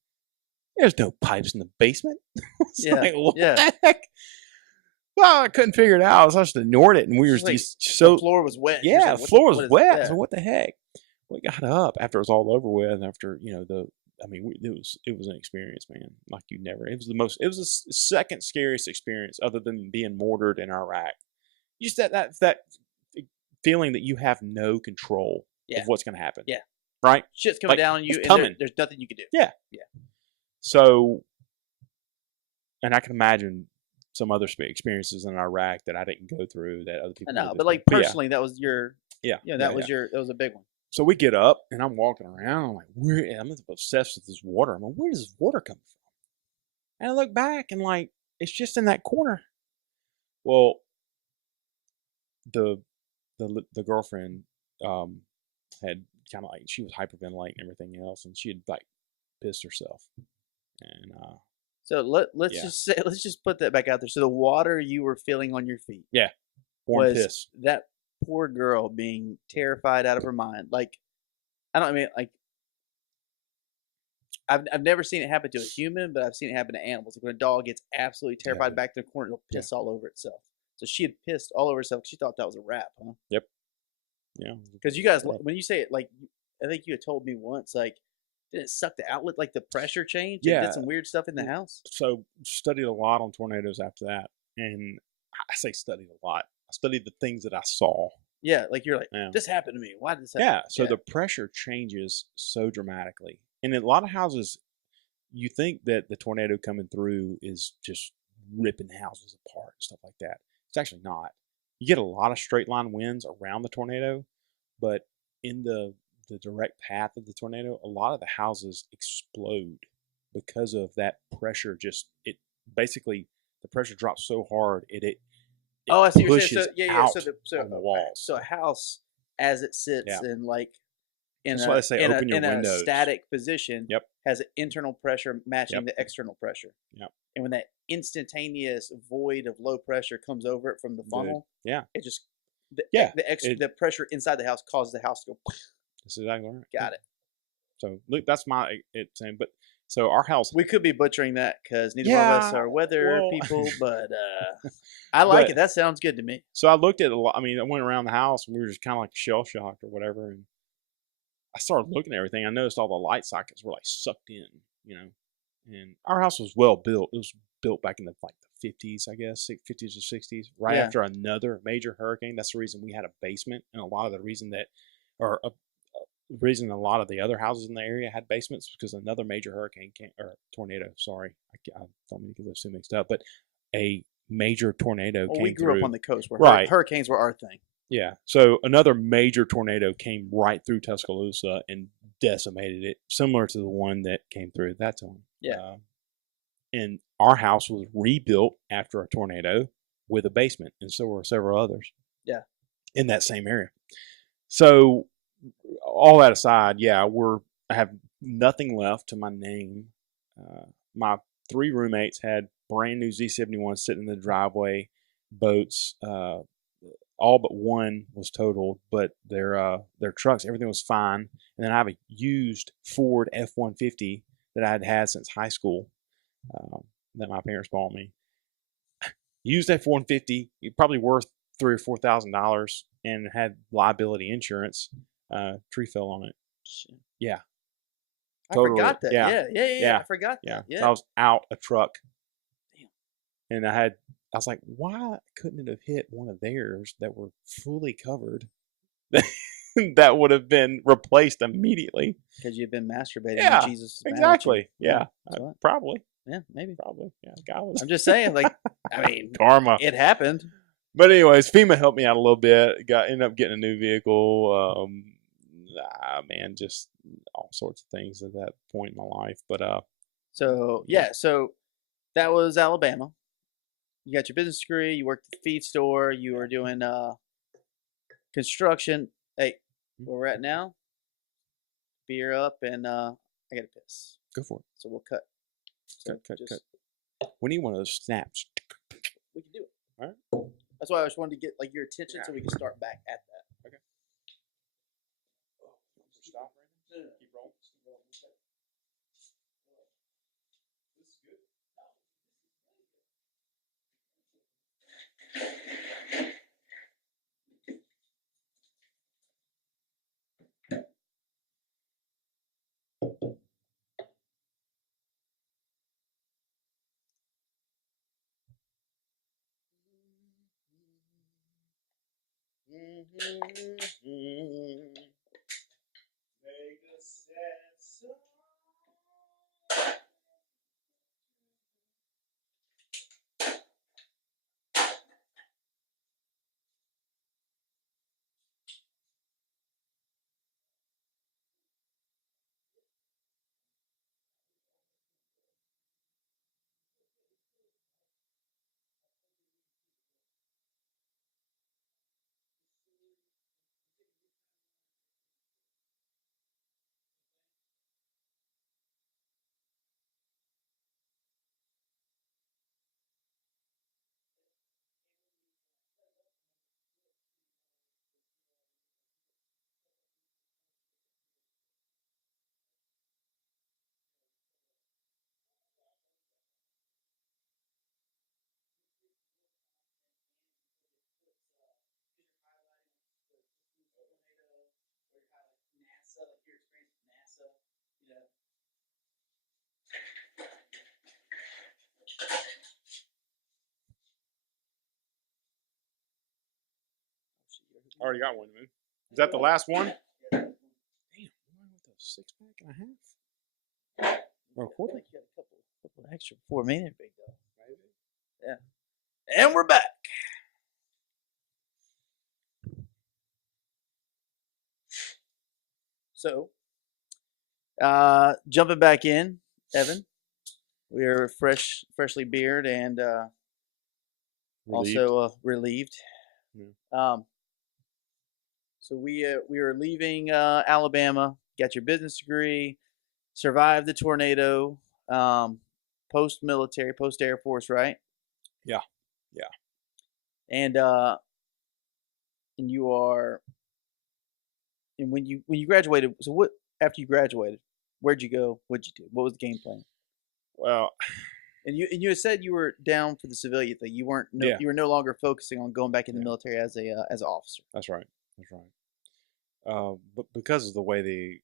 There's no pipes in the basement. Like, what the heck? Well, I couldn't figure it out. So I just ignored it, and we were just so. The floor was wet. Yeah, the floor was wet. Yeah. So what the heck? We got up after it was all over with. After it was an experience, man. Like you never. It was the second scariest experience, other than being mortared in Iraq. Just that feeling that you have no control of what's going to happen. Yeah. Right. Shit's coming down on you, and there's nothing you can do. Yeah. Yeah. So, and I can imagine some other experiences in Iraq that I didn't go through that other people. I know, but like personally, that was your. Yeah. That was a big one. So we get up, and I'm walking around. I'm like, I'm obsessed with this water. I'm like, where does this water come from? And I look back, and like, it's just in that corner. Well, the girlfriend had kind of like, she was hyperventilating and everything else, and she had like pissed herself. And So let's just say, let's just put that back out there. So the water you were feeling on your feet Warm was piss. that poor girl being terrified out of her mind. Like, I mean, like, I've never seen it happen to a human, but I've seen it happen to animals. Like when a dog gets absolutely terrified back to the corner, it'll piss all over itself. So she had pissed all over herself. She thought that was a wrap, huh? Yep. Yeah. Because you guys, when you say it, like, I think you had told me once, like, did it suck the outlet? Like the pressure changed? It did some weird stuff in the house? So studied a lot on tornadoes after that. And I say studied a lot. I studied the things that I saw. Yeah, like you're like, this happened to me. Why did this happen? Yeah, so the pressure changes so dramatically. And in a lot of houses, you think that the tornado coming through is just ripping houses apart and stuff like that. It's actually not. You get a lot of straight line winds around the tornado, but in the direct path of the tornado, a lot of the houses explode because of that pressure. It basically, the pressure drops so hard, it I see what you're pushes saying. So, out so on the walls. So a house, as it sits in like That's why they say open your windows. A static position, has an internal pressure matching the external pressure. Yep. And when that instantaneous void of low pressure comes over it from the funnel, it just the pressure inside the house causes the house to go. That's exactly right. Got it. So look, that's my saying. But so our house, we could be butchering that because neither one of us are weather people, but I like it. That sounds good to me. So I looked at a lot. I mean, I went around the house and we were just kind of like shell shocked or whatever. And I started looking at everything. I noticed all the light sockets were like sucked in, And our house was well built. It was built back in the 50s, I guess, 50s or 60s, right after another major hurricane. That's the reason we had a basement, and a lot of the reason that, or the reason a lot of the other houses in the area had basements was because another major hurricane came, or tornado. Sorry, I don't mean to get those two mixed up, but a major tornado came through. We grew up on the coast where hurricanes were our thing. Yeah. So another major tornado came right through Tuscaloosa and decimated it, similar to the one that came through at that time. Yeah. And our house was rebuilt after a tornado with a basement, and so were several others. Yeah. In that same area. So all that aside, I have nothing left to my name. My 3 roommates had brand new Z71 sitting in the driveway, boats. All but one was totaled, but their trucks, everything was fine. And then I have a used Ford F-150 that I had had since high school that my parents bought me. Used F-150, probably worth $3,000 or $4,000, and had liability insurance. Tree fell on it. Yeah. Totally. I forgot that. Yeah. I forgot that. Yeah. So I was out a truck. Damn. And I was like, why couldn't it have hit one of theirs that were fully covered? That would have been replaced immediately. Because you've been masturbating. Yeah, Jesus. Exactly. Yeah. Probably. Yeah, maybe. Probably. Yeah. God was. I'm just saying, like, I mean, karma. It happened. But anyways, FEMA helped me out a little bit. Ended up getting a new vehicle. Man, just all sorts of things at that point in my life. But so that was Alabama. You got your business degree. You worked at the feed store. You were doing construction. Hey, where we're at now? Beer up, and I gotta piss. Go for it. So we'll cut. So cut. We need one of those snaps. We can do it. All right. That's why I just wanted to get like your attention so we can start back at that. Okay. Stop right there. Keep rolling. This is good. Make a sad song. So, you know. Already got one, man. Is that the last one? Yeah. Damn, I'm with a 6-pack and a half. Or a quarter. You got a couple extra before me there, big dog. Yeah. And we're back. So, jumping back in, Evan. We are freshly bearded and also relieved. Yeah. So we were leaving Alabama. Got your business degree. Survived the tornado. Post military, post Air Force, right? Yeah. And you are. And when you graduated, so what? After you graduated, where'd you go? What'd you do? What was the game plan? Well, And you had said you were down for the civilian thing. You weren't. You were no longer focusing on going back in the military as an officer. That's right. But because of the way the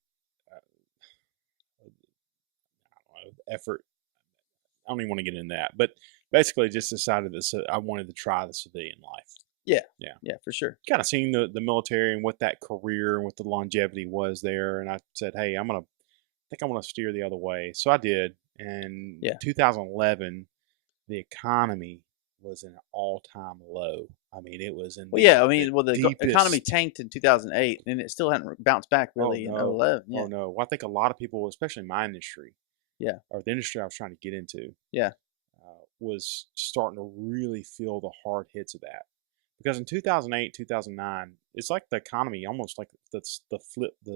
effort, I don't even want to get into that. But basically, just decided that I wanted to try the civilian life. Yeah, for sure. Kind of seeing the military and what that career and what the longevity was there, and I said, hey, I think I want to steer the other way. So I did. And in 2011, the economy was in an all-time low. I mean, it was in the economy tanked in 2008, and it still hadn't bounced back really in 2011. Yeah. Oh, no. Well, I think a lot of people, especially in my industry, or the industry I was trying to get into, was starting to really feel the hard hits of that. Because in 2008, 2009, it's like the economy almost like the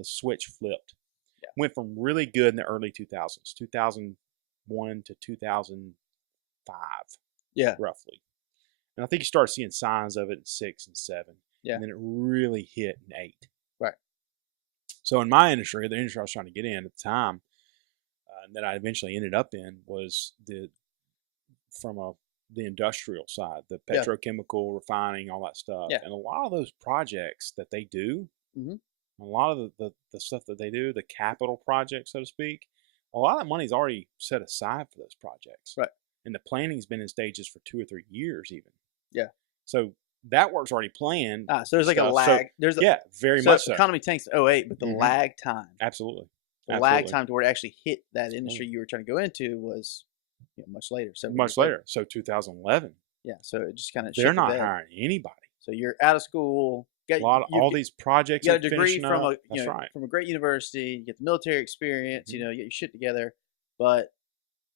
switch flipped. Yeah. Went from really good in the early 2000s, 2001 to 2005, roughly. And I think you started seeing signs of it in 6 and 7. Yeah. And then it really hit in 8. Right. So in my industry, the industry I was trying to get in at the time, and that I eventually ended up in, was the industrial side, the petrochemical refining, all that stuff. Yeah. And a lot of those projects that they do, a lot of the stuff that they do, the capital projects, so to speak, a lot of that money's already set aside for those projects. Right. And the planning's been in stages for 2 or 3 years even. Yeah. So that work's already planned. So there's like a lag. So, very much so. The economy tanks in 2008, but the lag time. Absolutely. Lag time to where it actually hit that industry you were trying to go into was much later. So much later. So 2011. Yeah. So it just kind of they're not hiring anybody. So you're out of school. All these projects. You got a degree from from a great university. You get the military experience. You get your shit together, but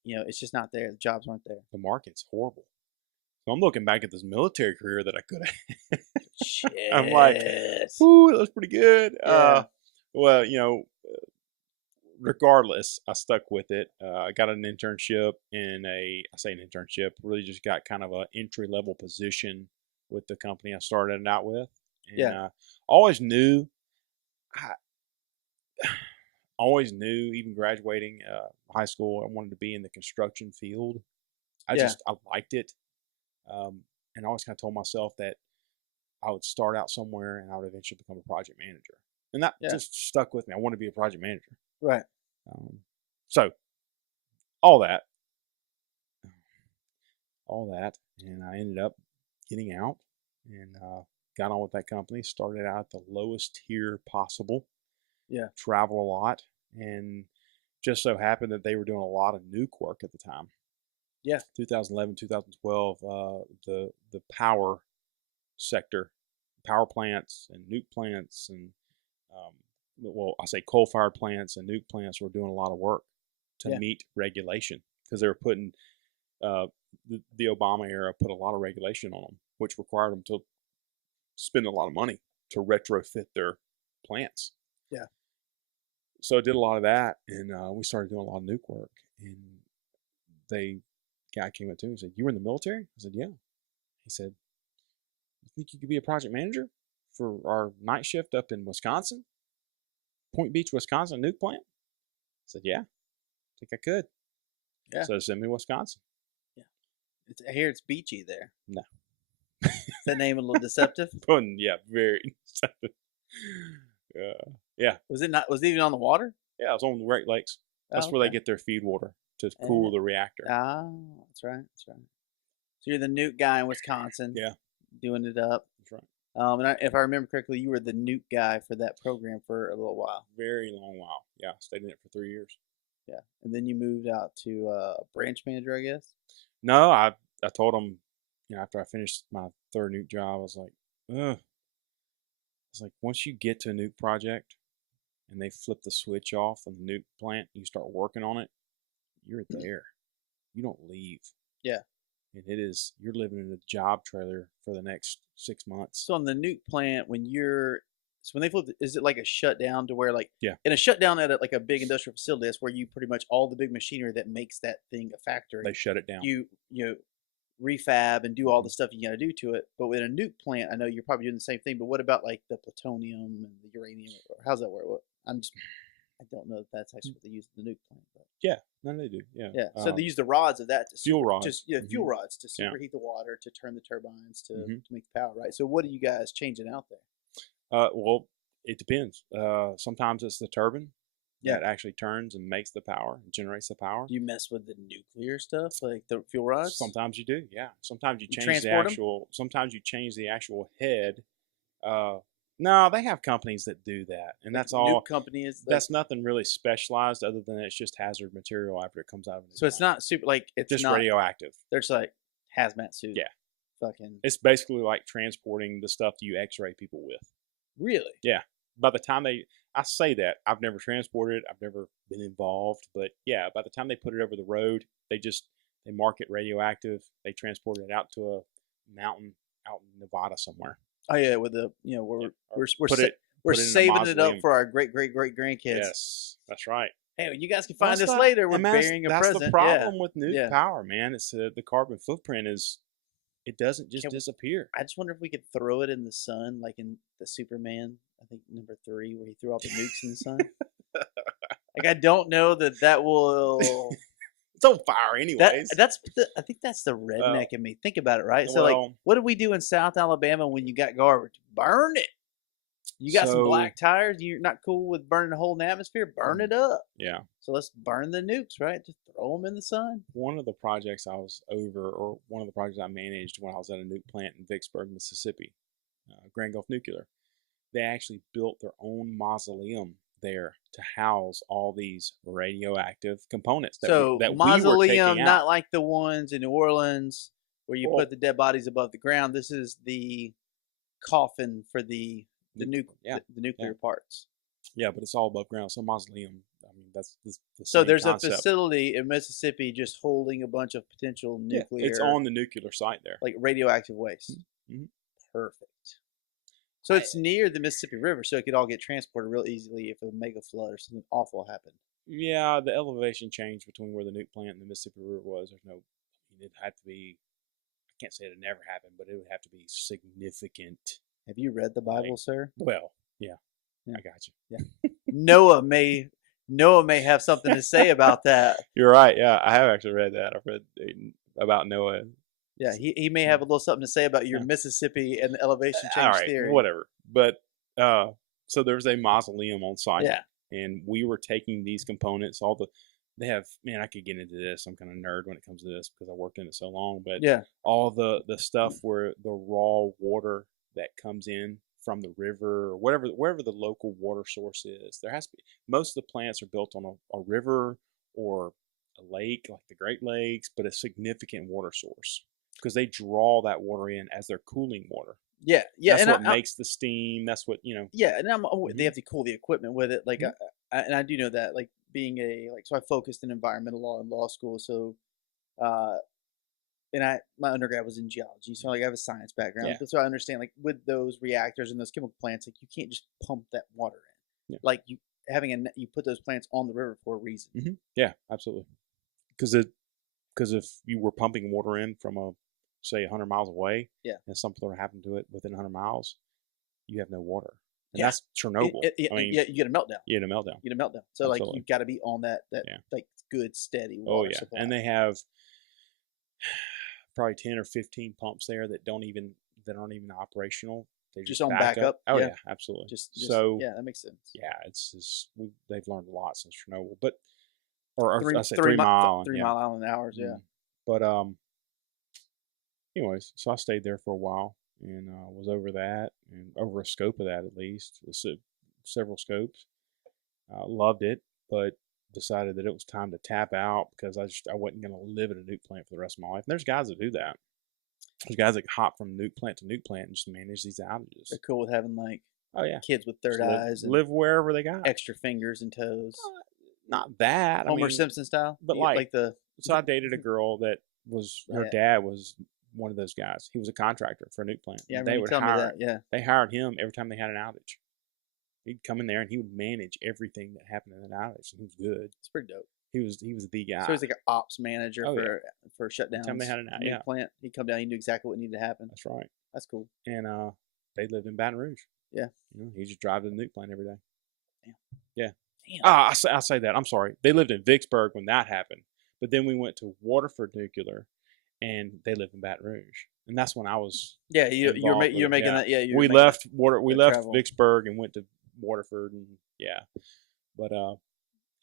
it's just not there. The jobs aren't there. The market's horrible. So I'm looking back at this military career that I could have. Shit. I'm like, ooh, that was pretty good. Yeah. Well, regardless, I stuck with it. I got an internship really just got kind of an entry level position with the company I started out with. And always knew, even graduating high school, I wanted to be in the construction field. I liked it. And I always kind of told myself that I would start out somewhere and I would eventually become a project manager. And that just stuck with me. I wanted to be a project manager. Right. So all that, and I ended up getting out and got on with that company. Started out at the lowest tier possible. Yeah. Travel a lot, and just so happened that they were doing a lot of nuke work at the time. Yeah. 2011, 2012, the power sector, power plants and nuke plants, and I say coal-fired plants and nuke plants were doing a lot of work to meet regulation, because they were putting the Obama era put a lot of regulation on them, which required them to spend a lot of money to retrofit their plants. Yeah. So I did a lot of that, and we started doing a lot of nuke work. And the guy came up to me and said, "You were in the military?" I said, "Yeah." He said, "You think you could be a project manager for our night shift up in Wisconsin? Point Beach, Wisconsin nuke plant?" I said, "Yeah, I think I could." Yeah. So send me to Wisconsin. Yeah. I hear it's beachy there. No. Is that name a little deceptive? Yeah, very deceptive. Yeah. Was it not? Was it even on the water? Yeah, it's on the Great Lakes. That's where they get their feed water to cool the reactor. Ah, that's right. That's right. So you're the nuke guy in Wisconsin. Yeah, doing it up. that's right. And if I remember correctly, you were the nuke guy for that program for a little while. Very long while. Yeah, stayed in it for 3 years. Yeah, and then you moved out to branch manager, I guess. No, I told them, after I finished my third nuke job, I was like, ugh. It's like once you get to a nuke project and they flip the switch off on the nuke plant, and you start working on it, you're there. You don't leave. Yeah. And you're living in a job trailer for the next 6 months. So on the nuke plant, when they flip, is it like a shutdown to where Yeah. in a shutdown at like a big industrial facility, that's where you pretty much all the big machinery that makes that thing a factory. They shut it down. You refab and do all the stuff you got to do to it. But with a nuke plant, I know you're probably doing the same thing. But what about like the plutonium and the uranium? Or how's that work? I don't know if that's actually what they use in the nuke plant. But Yeah, no, they do. Yeah. yeah. So they use the rods of that to fuel rods. fuel rods to Yeah. superheat the water to turn the turbines to make the power. Right. So what are you guys changing out there? Well, it depends. Sometimes it's the turbine Yeah. that actually turns and makes the power and generates the power. Do you mess with the nuclear stuff, like the fuel rods? Sometimes you do, yeah. Sometimes you change the transport 'em? actual. Sometimes you change the actual head. No, they have companies that do that, and that's all. Nuke company is. That's nothing really specialized, other than it's just hazard material after it comes out of the. So it's not super like it's just not radioactive. There's like hazmat suit. Yeah. Fucking. It's basically like transporting the stuff you X-ray people with. Really? Yeah. By the time I say that, I've never transported it, I've never been involved, but yeah, by the time they put it over the road, they mark it radioactive. They transport it out to a mountain out in Nevada somewhere. Oh yeah, with the we're put it in a saving it up mausoleum. for our great grandkids. Yes, that's right. Hey, you guys can find That's this not- later. We're and that's- burying a That's present. the problem with nuke Yeah. power, man. It's the carbon footprint it doesn't just Can we- disappear. I just wonder if we could throw it in the sun, like in the Superman, I think number 3, where he threw all the nukes in the sun. Like I don't know that will. It's on fire anyways. I think that's the redneck in me. Think about it, right? So like, well- what did we do in South Alabama when you got garbage? Burn it. You got some So- black tires. You're not cool with burning a hole in the atmosphere. Burn it up. Yeah. So let's burn the nukes, right? Just throw them in the sun. One of the projects I was over, or one of the projects I managed when I was at a nuke plant in Vicksburg, Mississippi, Grand Gulf Nuclear, they actually built their own mausoleum there to house all these radioactive components that we were taking mausoleum, out. not like the ones in New Orleans where you put the dead bodies above the ground. This is the coffin for the nuclear parts. Yeah, but it's all above ground. So mausoleum, I mean, that's the So same there's concept. a facility in Mississippi just holding a bunch of potential nuclear. It's on the nuclear site there. Like radioactive waste. Mhm. Perfect. So it's near the Mississippi River, so it could all get transported real easily if a mega flood or something awful happened. Yeah, the elevation change between where the nuke plant and the Mississippi River was. It'd have to be. I can't say it never happened, but it would have to be significant. Have you read the Bible, sir? Well, yeah, I got you. Yeah. Noah may have something to say about that. You're right. Yeah, I have actually read that. I've read about Noah. Yeah, he may have a little something to say about your Mississippi and the elevation change All right, theory. whatever. But so there's a mausoleum on site. Yeah. And we were taking these components, they have, man, I could get into this. I'm kind of nerd when it comes to this because I worked in it so long. But yeah, all the stuff where the raw water that comes in from the river or wherever the local water source is, there has to be. Most of the plants are built on a river or a lake, like the Great Lakes, but a significant water source because they draw that water in as their cooling water. Yeah. That's what makes the steam. That's what Yeah, and they have to cool the equipment with it. Like, I do know that. Like, being so I focused in environmental law in law school. So, and my undergrad was in geology, so like I have a science background. Yeah. So I understand, like, with those reactors and those chemical plants, like you can't just pump that water in. Yeah. Like you put those plants on the river for a reason. Mm-hmm. Yeah, absolutely. Because if you were pumping water in from say 100 miles away, and something were to happen to it within 100 miles, you have no water. And that's Chernobyl. I mean, you get a meltdown. You get a meltdown. So Absolutely. like you've got to be on that like good steady water supply. And they have probably 10 or 15 pumps there that aren't even operational they Just just on backup. Oh Yeah. yeah, absolutely. Just So yeah, that makes sense. yeah, they've learned a lot since Chernobyl, but or Three I say three 3 mi- Mile th- Island, 3 Mile Island hours. Yeah. Mm. But anyways, so I stayed there for a while and was over that and over a scope of that at least, several scopes. Loved it, but decided that it was time to tap out because I wasn't going to live at a nuke plant for the rest of my life. And there's guys that do that. There's guys that hop from nuke plant to nuke plant and just manage these outages. They're cool with having like Oh yeah, kids with third just eyes and live wherever they got. extra fingers and toes. Not that. Homer I mean, Simpson style, but like the. so I dated a girl that was her Yeah. dad was one of those guys. He was a contractor for a nuke plant. Yeah, they would tell me hire. that. Yeah, They hired him every time they had an outage. He'd come in there and he would manage everything that happened in an outage. And he was good. it's pretty dope. He was the guy. So he's like an ops manager Oh, yeah. for shutdowns. Time they had an nuke plant. He'd come down. He knew exactly what needed to happen. That's right. That's cool. And they lived in Baton Rouge. Yeah. He just drive to the nuke plant every day. Damn. Yeah. Damn. I say that. I'm sorry. They lived in Vicksburg when that happened, but then we went to Waterford Nuclear, and they lived in Baton Rouge, and that's when I was. Yeah, you're making that. Yeah, we left travel. Vicksburg and went to Waterford, and yeah. But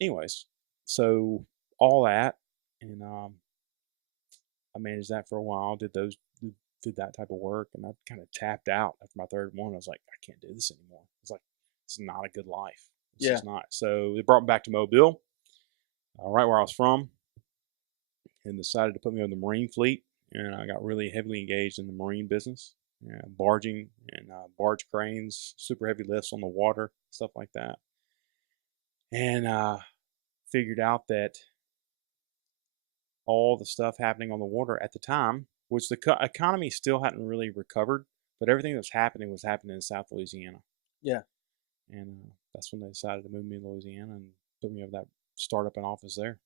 anyways, so all that, and I managed that for a while. Did that type of work, and I kind of tapped out after my third one. I was like, I can't do this anymore. It's like it's not a good life. It's just not. So they brought me back to Mobile, right where I was from, and decided to put me on the Marine fleet. And I got really heavily engaged in the marine business, barging and barge cranes, super heavy lifts on the water, stuff like that. And figured out that all the stuff happening on the water at the time, which the economy still hadn't really recovered, but everything that was happening in South Louisiana. Yeah. And that's when they decided to move me to Louisiana and put me over that startup and office there.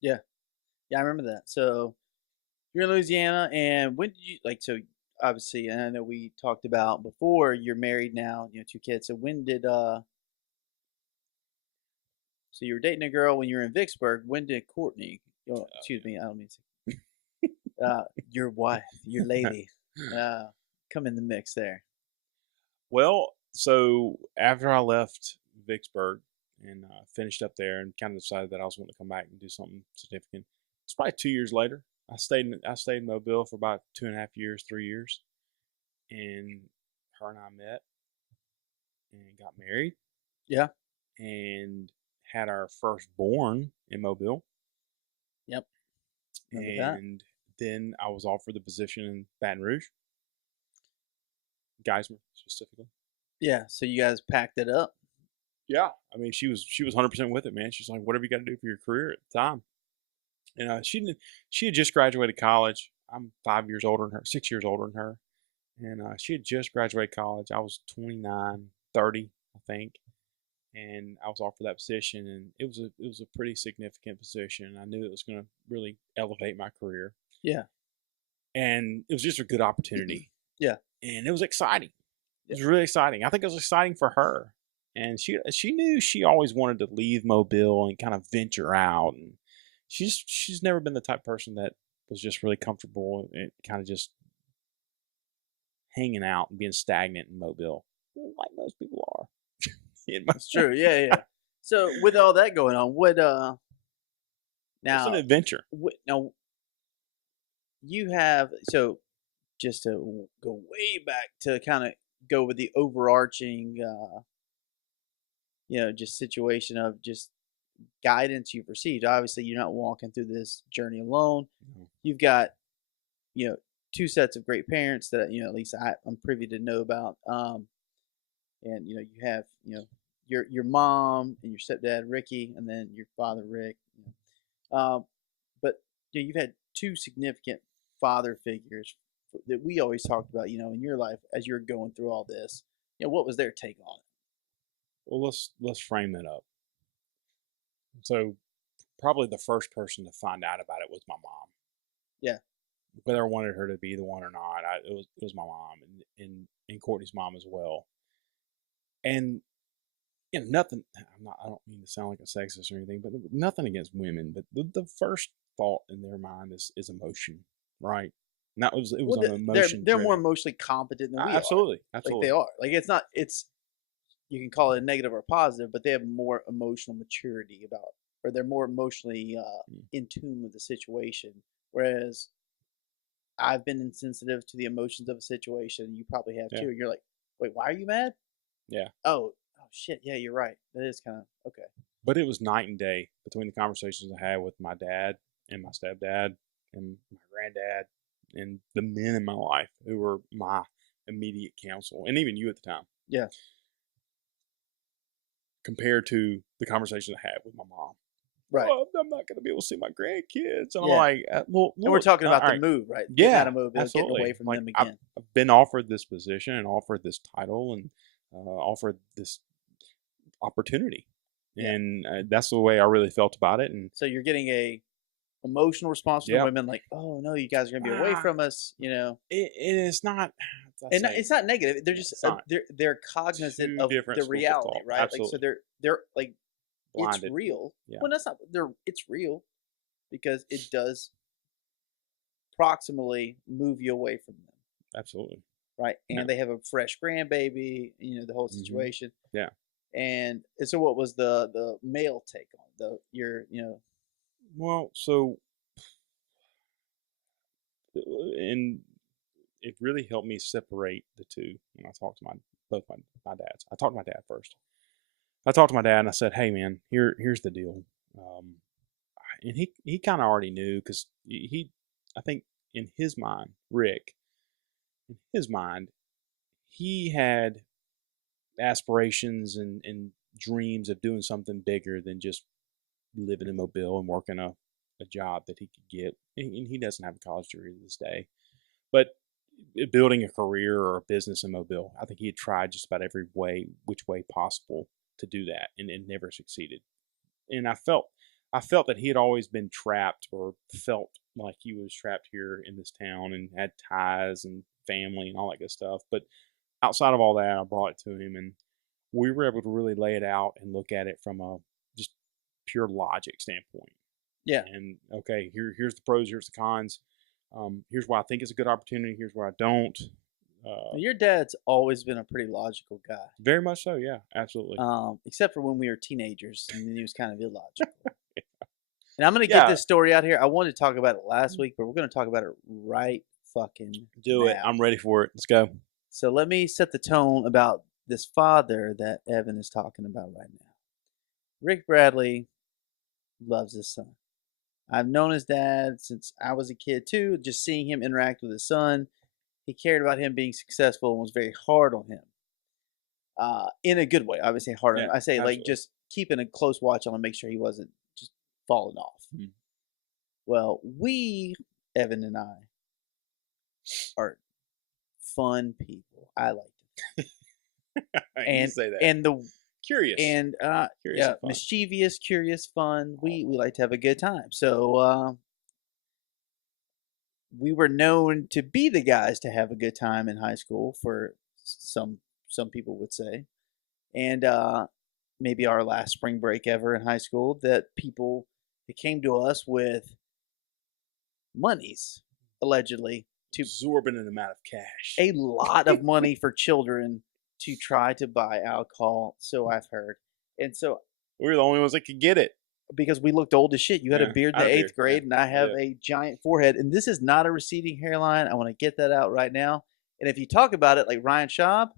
Yeah. Yeah, I remember that. So you're in Louisiana, and when did you so obviously, and I know we talked about before, you're married now, 2 kids. So when did so you were dating a girl when you were in Vicksburg. When did Courtney, excuse me, I don't mean to your wife, your lady, come in the mix there? Well, so after I left Vicksburg and finished up there and kind of decided that I was wanting to come back and do something significant, it's probably 2 years later. I stayed in Mobile for about 2.5 years, 3 years, and her and I met and got married. Yeah. And had our firstborn in Mobile. Yep. And then I was offered the position in Baton Rouge, Geismar specifically. Yeah. So you guys packed it up. Yeah, I mean she was 100% with it, man. She's like, whatever you got to do for your career at the time. And she had just graduated college. I'm 5 years older than her, 6 years older than her, and she had just graduated college. I was 29, 30, I think. And I was offered that position, and it was a pretty significant position. I knew it was going to really elevate my career. Yeah. And it was just a good opportunity. Yeah. And it was exciting. It was really exciting. I think it was exciting for her. And she knew she always wanted to leave Mobile and kind of venture out. And she's never been the type of person that was just really comfortable and kind of just hanging out and being stagnant in Mobile, like most people are. That's true. Yeah, yeah. So with all that going on, what now? It's an adventure. Now you have just to go way back to kind of go with the overarching, just situation of just guidance you've received. Obviously, you're not walking through this journey alone. Mm-hmm. You've got 2 sets of great parents that at least I'm privy to know about. And you have your mom and your stepdad Ricky, and then your father Rick. But you've had 2 significant father figures that we always talked about. In your life as you're going through all this. What was their take on it? Well, let's frame that up. So, probably the first person to find out about it was my mom. Yeah. Whether I wanted her to be the one or not, it was my mom and Courtney's mom as well. And nothing. I don't mean to sound like a sexist or anything, but nothing against women. But the first thought in their mind is emotion, right? And that was it was Well, an emotion. they're more emotionally competent than we are. Absolutely, Like absolutely. they are. Like it's you can call it a negative or positive, but they have more emotional maturity about, or they're more emotionally in tune with the situation. Whereas I've been insensitive to the emotions of a situation. You probably have Yeah. too. And you're like, wait, why are you mad? Yeah. Oh shit. Yeah, you're right. That is kind of okay. But it was night and day between the conversations I had with my dad and my stepdad and my granddad and the men in my life who were my immediate counsel, and even you at the time. Yeah. Compared to the conversations I had with my mom. Right. Oh, I'm not going to be able to see my grandkids. And Yeah. I'm like, well, And we're talking about all the right. move, right? Yeah, Getting out of Mobile, absolutely. getting away from Like, them again. I've been offered this position and offered this title and offered this opportunity. Yeah. And that's the way I really felt about it. And So you're getting a emotional response from Yeah. the women, like, "Oh no, you guys are gonna be away from us," you know. it is not. And it's not negative. They're just It's not. they're cognizant Two of different the schools of reality, thought. right? Like so Absolutely. they're like Blinded. it's real. Yeah. Well, that's not it's real because it does proximally move you away from them, Absolutely. right? And Yeah. they have a fresh grandbaby, you know, the whole Mhm. situation. Yeah. And so what was the male take on Well, so and it really helped me separate the two when I talked to both my dads. I talked to my dad first. I talked to my dad and I said, "Hey, man, here's the deal." And he kind of already knew because I think in his mind, Rick, in his mind, he had aspirations and dreams of doing something bigger than just living in Mobile and working a job that he could get. And he doesn't have a college degree to this day, but building a career or a business in Mobile, I think he had tried just about every which way possible to do that, and never succeeded. And I felt that he had always been trapped, or felt like he was trapped here in this town, and had ties and family and all that good stuff. But outside of all that, I brought it to him, and we were able to really lay it out and look at it from a just pure logic standpoint. Yeah. And okay, here's the pros, here's the cons. Here's why I think it's a good opportunity. Here's why I don't. Your dad's always been a pretty logical guy. Very much so, yeah, absolutely. Except for when we were teenagers, and then he was kind of illogical. And I'm going to get this story out here. I wanted to talk about it last week, but we're going to talk about it right fucking Do it. now. I'm ready for it. Let's go. So let me set the tone about this father that Evan is talking about right now. Rick Bradley loves his son. I've known his dad since I was a kid too. Just seeing him interact with his son, he cared about him being successful and was very hard on him. In a good way. I would say hard on him. I say absolutely. like just keeping a close watch on him, make sure he wasn't just falling off. Mhm. Well, Evan and I, are fun people. I like to You say that. and the Curious. and Curious and fun. mischievous, curious, fun. We like to have a good time. So we were known to be the guys to have a good time in high school, for some people would say. And maybe our last spring break ever in high school, that people that came to us with monies, allegedly, to absorbent amount of cash. a lot of money for children to try to buy alcohol, so I've heard. And so We were the only ones that could get it. because we looked old as shit. You had a Yeah, beard in I the had a eighth beard, grade, yeah. and I have Yeah. a giant forehead. And this is not a receding hairline. I want to get that out right now. And if you talk about it like Ryan Schaub,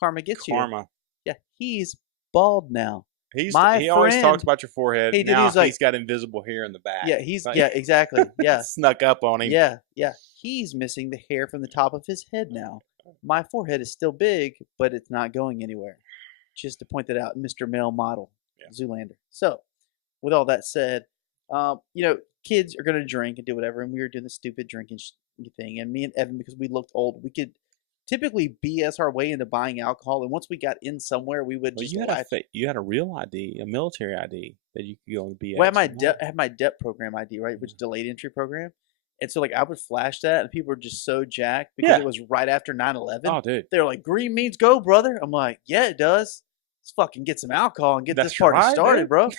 karma gets you. Karma. Yeah, he's bald now. He My always friend- talks about your forehead. He did, Now he's like- he's got invisible hair in the back. Yeah, he's Like, yeah, exactly. Yeah, snuck up on him. yeah. He's missing the hair from the top of his head now. My forehead is still big, but it's not going anywhere. Just to point that out, Mr. Male Model, Yeah. Zoolander. So, with all that said, kids are gonna drink and do whatever, and we were doing the stupid drinking thing. And me and Evan, because we looked old, we could typically BS our way into buying alcohol. And once we got in somewhere, we would Well, just you had a real ID, a military ID that you could go and be. Well, I had my DEP program ID, right, which is delayed entry program. And so, like, I would flash that, and people were just so jacked because Yeah. it was right after 9/11. Oh, dude. They were like, "Green means go, brother." I'm like, "Yeah, it does." let's fucking get some alcohol and get That's this party right, started, man. bro.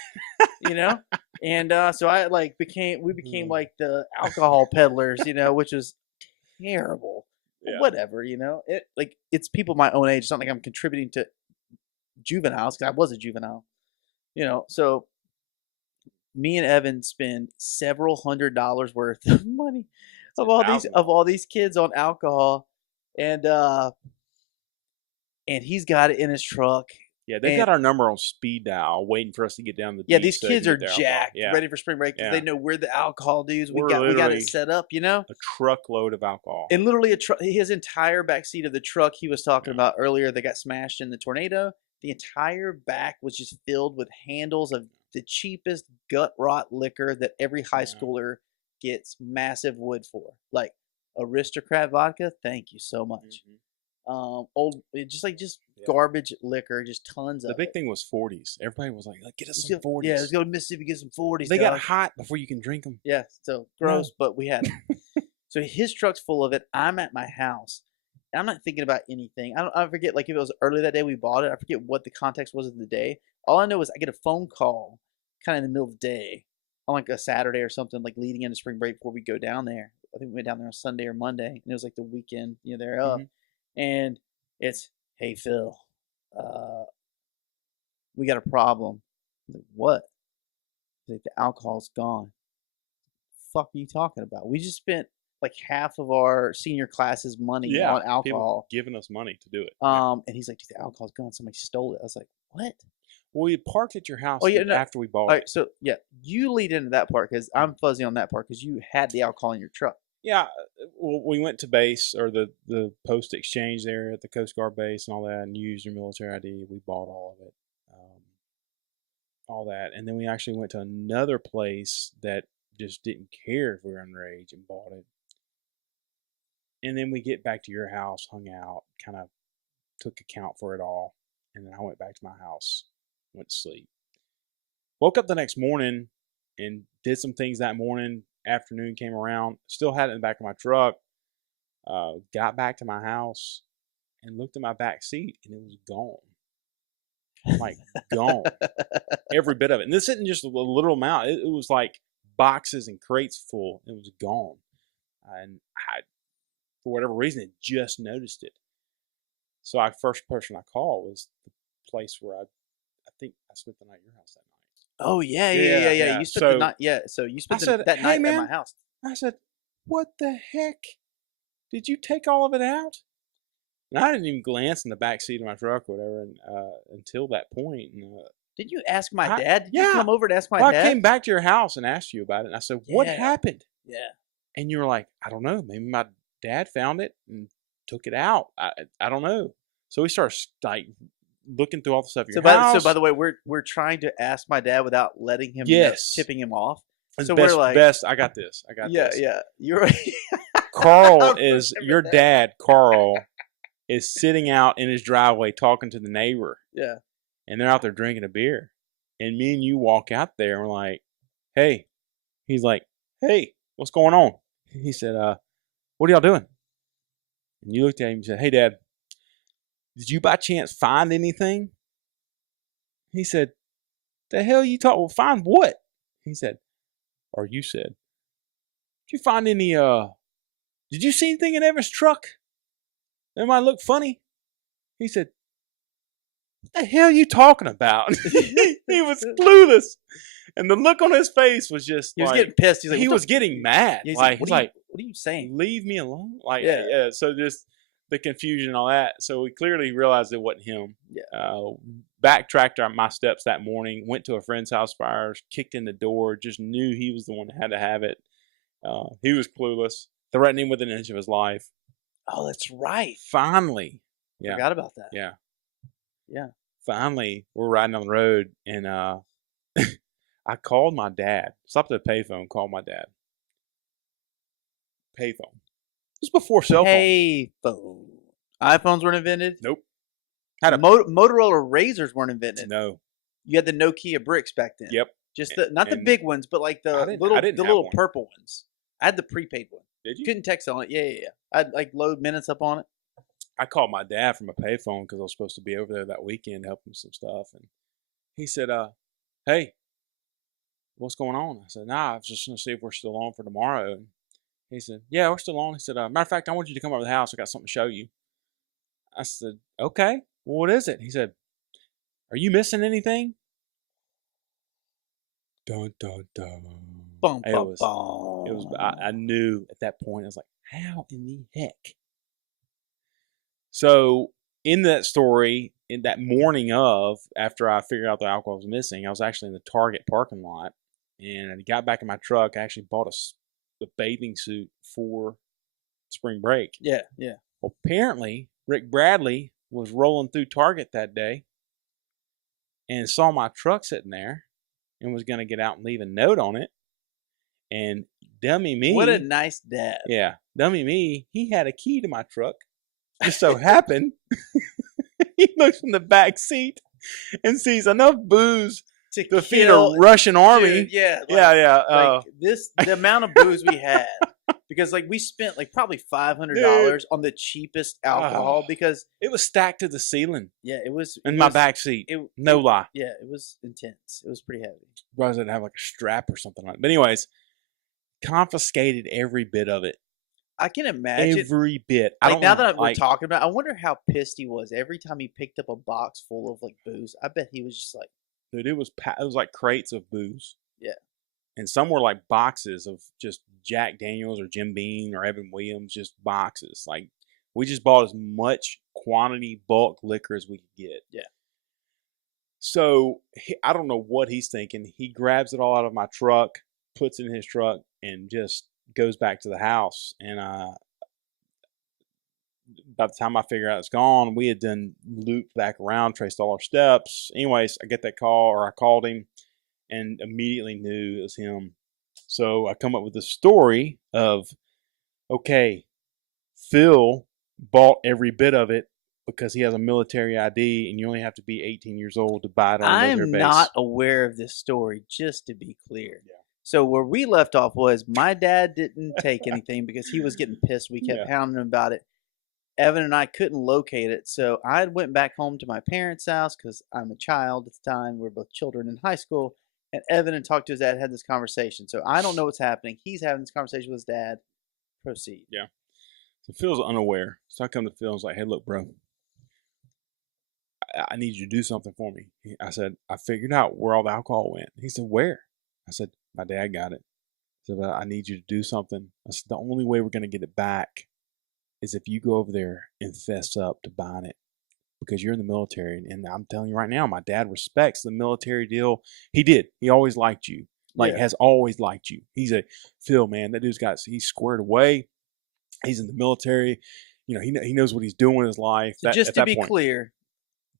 You know? And so we became like the alcohol peddlers, which was terrible. Yeah. Whatever, it's people my own age. It's not like I'm contributing to juveniles because I was a juvenile, so me and Evan spend several $100s worth of money of all these kids on alcohol, and he's got it in his truck. Yeah, they've got our number on speed dial, waiting for us to get down the beach. Yeah, these kids are jacked, ready for spring break because they know we're the alcohol dudes. We got it set up, A truckload of alcohol. And literally his entire back seat of the truck he was talking about earlier that got smashed in the tornado. The entire back was just filled with handles of the cheapest gut rot liquor that every high schooler gets massive wood for, like Aristocrat vodka. Thank you so much. Garbage liquor, just tons of it. The big thing was 40s. Everybody was like, get us some 40s. Yeah, let's go to Mississippi, get some 40s. They got hot before you can drink them. Yeah, so gross, but we had it. So his truck's full of it. I'm at my house. And I'm not thinking about anything. I forget, like, if it was early that day we bought it. I forget what the context was of the day. All I know is I get a phone call kind of in the middle of the day on like a Saturday or something, like leading into spring break before we go down there. I think we went down there on Sunday or Monday, and it was like the weekend, thereof. And it's, hey, Phil, we got a problem. I'm like, what? He's like, the alcohol's gone. Fuck are you talking about? We just spent like half of our senior class's money on alcohol. People giving us money to do it. And he's like, dude, the alcohol's gone. Somebody stole it. I was like, what? Well, we parked at your house after we bought it. All right, so, you lead into that part because I'm fuzzy on that part because you had the alcohol in your truck. Yeah, well, we went to base or the post exchange there at the Coast Guard base and all that, and you used your military ID. We bought all of it, all that, and then we actually went to another place that just didn't care if we were underage and bought it. And then we get back to your house, hung out, kind of took account for it all, and then I went back to my house, went to sleep. Woke up the next morning and did some things that morning. Afternoon came around, still had it in the back of my truck. Got back to my house and looked at my back seat, and it was gone. Like, gone. Every bit of it. And this isn't just a little amount. It was like boxes and crates full. It was gone. And I, for whatever reason, just noticed it. So first person I called was the place where I think I spent the night at your house that night. Oh, yeah. You spent the night. Yeah, so you spent that night at my house. I said, what the heck? Did you take all of it out? And I didn't even glance in the back seat of my truck or whatever until that point. And, did you ask my dad? Did you come over to ask my dad? I came back to your house and asked you about it. And I said, what happened? Yeah. And you were like, I don't know. Maybe my dad found it and took it out. I don't know. So we started like looking through all the stuff in your house. So by the way, we're trying to ask my dad without letting him, tipping him off. So we're like, I got this. Yeah. You're right. Carl is your dad. Carl is sitting out in his driveway talking to the neighbor. Yeah. And they're out there drinking a beer. And me and you walk out there and we're like, hey. He's like, hey, what's going on? He said, what are y'all doing? And you looked at him and said, hey, Dad, did you by chance find anything? He said, the hell you talking? Well, find what? He said, or you said, did you find any, did you see anything in Evan's truck? That might look funny. He said, what the hell are you talking about? He was clueless. And the look on his face was just he was getting pissed. He was getting mad. Yeah, what are you saying? Leave me alone. Yeah. So just the confusion and all that. So we clearly realized it wasn't him. Yeah. Backtracked my steps that morning, went to a friend's house for hours, kicked in the door, just knew he was the one that had to have it. He was clueless, threatened him with an inch of his life. Oh, that's right. Finally. Yeah. Forgot about that. Yeah. Yeah. Finally, we're riding on the road, and I called my dad. Stopped at a payphone, called my dad. Payphone. This was before cell phones. Payphone. iPhones weren't invented? Nope. Had Motorola Razors weren't invented. No. You had the Nokia bricks back then. Yep. Just not the big ones, but like the little purple ones. I had the prepaid one. Did you? Couldn't text on it. Yeah. I'd like load minutes up on it. I called my dad from a payphone because I was supposed to be over there that weekend helping some stuff, and he said, "Hey, what's going on?" I said, "Nah, I was just gonna see if we're still on for tomorrow." And he said, "Yeah, we're still on." He said, "Matter of fact, I want you to come over to the house. I got something to show you." I said, "Okay, well, what is it?" He said, "Are you missing anything?" Dun dun dun. Bum, It bum, was. bum. It was. I knew at that point. I was like, "How in the heck?" So in that story, in that morning of, after I figured out the alcohol was missing, I was actually in the Target parking lot, and I got back in my truck. I actually bought a bathing suit for spring break. Yeah, yeah. Well, apparently Rick Bradley was rolling through Target that day and saw my truck sitting there and was going to get out and leave a note on it. And dummy me. What a nice dad. Yeah. Dummy me. He had a key to my truck. Just so happened, he looks in the back seat and sees enough booze to feed a Russian army. Dude, yeah. Yeah. Like the amount of booze we had. Because like we spent like probably $500 on the cheapest alcohol because it was stacked to the ceiling. Yeah, it was in my back seat. No lie. Yeah, it was intense. It was pretty heavy. Probably didn't have like a strap or something like that. But anyways, confiscated every bit of it. I can imagine every bit. Like now that we're talking about, I wonder how pissed he was every time he picked up a box full of like booze. I bet he was just like, dude, it was like crates of booze. Yeah. And some were like boxes of just Jack Daniels or Jim Beam or Evan Williams, just boxes. Like we just bought as much quantity bulk liquor as we could get. Yeah. So I don't know what he's thinking. He grabs it all out of my truck, puts it in his truck, and just goes back to the house. And by the time I figure out it's gone, we had done looped back around, traced all our steps. Anyways, I get that call, or I called him, and immediately knew it was him. So I come up with this story of, okay, Phil bought every bit of it because he has a military ID, and you only have to be 18 years old to buy it on a military base. I'm not aware of this story, just to be clear. Yeah. So where we left off was my dad didn't take anything because he was getting pissed. We kept hounding him about it. Evan and I couldn't locate it, so I went back home to my parents' house because I'm a child at the time. We're both children in high school. And Evan had talked to his dad, had this conversation. So I don't know what's happening. He's having this conversation with his dad. Proceed. Yeah. So Phil's unaware. So I come to Phil and was like, hey, look, bro, I need you to do something for me. I said, I figured out where all the alcohol went. He said, where? I said, my dad got it. He said, well, I need you to do something. I said, the only way we're going to get it back is if you go over there and fess up to buying it. Because you're in the military, and I'm telling you right now, my dad respects the military deal. He did. He always liked you. Has always liked you. He's a, Phil, man, that dude's he's squared away. He's in the military. You know, he knows what he's doing in his life. Just to be clear,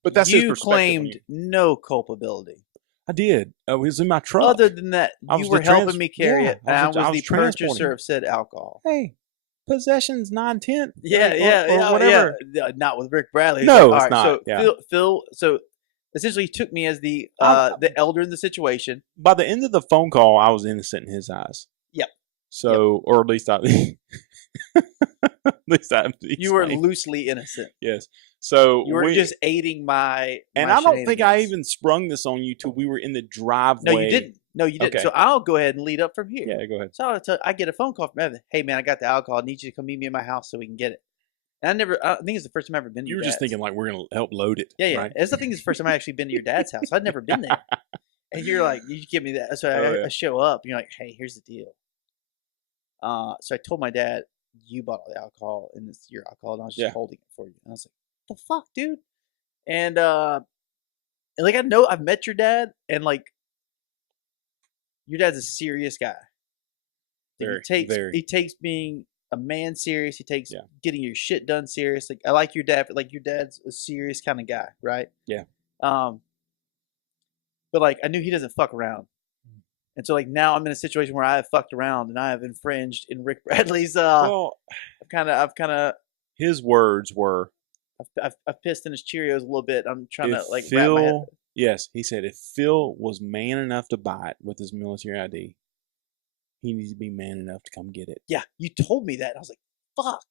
but that's you claimed no culpability. I did. I was in my truck. Other than that, you were helping me carry it. I was the purchaser of said alcohol. Hey. Possession's 9/10. Or whatever. Yeah. Not with Rick Bradley. No, it's not. So Phil, so essentially, he took me as the elder in the situation. By the end of the phone call, I was innocent in his eyes. Yep. So, or at least you were loosely innocent. Yes. So you were just aiding my. And I don't think I even sprung this on you till we were in the driveway. No, you didn't. No, you didn't. Okay. So I'll go ahead and lead up from here. Yeah, go ahead. So I get a phone call from Evan. Hey, man, I got the alcohol. I need you to come meet me at my house so we can get it. And I think it's the first time I've ever been to your dad's. You were just thinking like we're going to help load it. Yeah. Right? It's the thing. It's the first time I actually been to your dad's house. I'd never been there. And you're like, you give me that. So I show up. And you're like, hey, here's the deal. So I told my dad, you bought all the alcohol and it's your alcohol. And I was just holding it for you. And I was like, the fuck, dude? And like, I know I've met your dad, and like, your dad's a serious guy. He takes being a man serious. He takes getting your shit done serious. Like, I like your dad, but like, your dad's a serious kind of guy, right? Yeah. But like, I knew he doesn't fuck around, and so like now I'm in a situation where I have fucked around and I have infringed in Rick Bradley's. I've kind of. His words were. I've pissed in his Cheerios a little bit. I'm trying to like wrap my head. Yes, he said if Phil was man enough to buy it with his military ID, he needs to be man enough to come get it. Yeah, you told me that. I was like, fuck.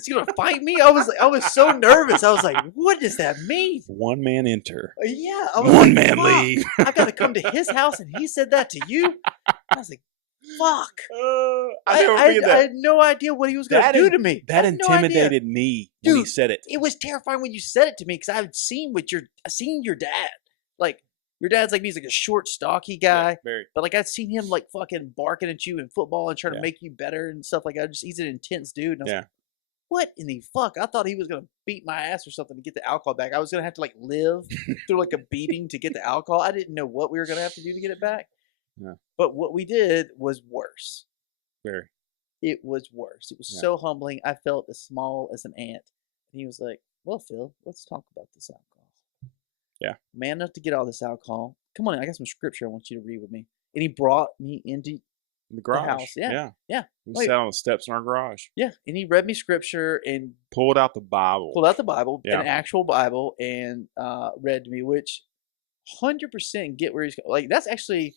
Is he gonna fight me? I was so nervous. I was like, what does that mean? One man enter. Yeah, I was One like, man fuck. leave. I gotta come to his house, and he said that to you. I was like, fuck. I had no idea what he was gonna do to me. That I had no idea. intimidated me when he Dude, said it. It was terrifying when you said it to me because I had seen your dad. Like your dad's like he's like a short, stocky guy. Yeah, very. But like I'd seen him like fucking barking at you in football and trying to Yeah. make you better and stuff like that. He's an intense dude. And I was Yeah. like, what in the fuck? I thought he was gonna beat my ass or something to get the alcohol back. I was gonna have to like live through like a beating to get the alcohol. I didn't know what we were gonna have to do to get it back. Yeah. But what we did was worse. Very. It was worse. It was Yeah. so humbling. I felt as small as an ant. And he was like, well, Phil, let's talk about this alcohol. Yeah. Man enough to get all this alcohol. Come on, I got some scripture I want you to read with me. And he brought me into The garage. house. Yeah. Yeah. We Wait. sat on the steps in our garage. Yeah. And he read me scripture and Pulled out the Bible. pulled out the Bible, Yeah. an actual Bible, and read to me, which 100% get where he's like. That's actually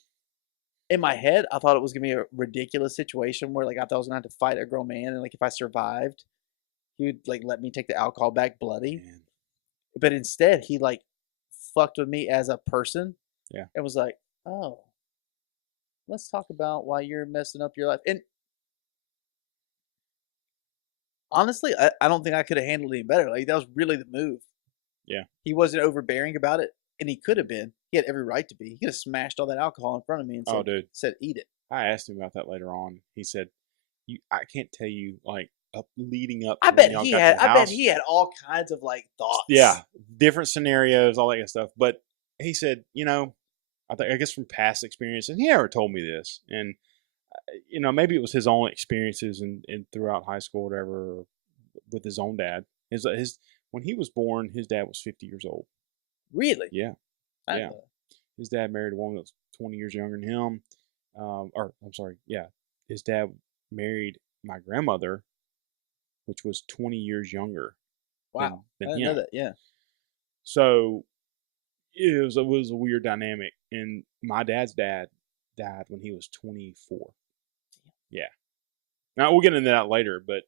in my head. I thought it was gonna be a ridiculous situation where like I thought I was gonna have to fight a grown man, and like if I survived, he would like let me take the alcohol back bloody. Man. But instead, he like fucked with me as a person. Yeah. And was like, oh, let's talk about why you're messing up your life. And honestly, I don't think I could have handled it any better. Like that was really the move. Yeah. He wasn't overbearing about it, and he could have been. He had every right to be. He could have smashed all that alcohol in front of me and Oh, dude. said, eat it. I asked him about that later on. He said, I can't tell you like leading up. I to when bet y'all he got to had. the I bet house. he had all kinds of like thoughts. Yeah, different scenarios, all that kind of stuff. But he said, I guess from past experience, and he never told me this, and maybe it was his own experiences and throughout high school, or whatever, with his own dad. His when he was born, his dad was 50 years old. Really? Yeah, I yeah. His dad married a woman that was 20 years younger than him. His dad married my grandmother, which was 20 years younger. Wow. Than I didn't him. know that. Yeah. So it was a weird dynamic. And my dad's dad died when he was 24. Yeah. Now we'll get into that later, but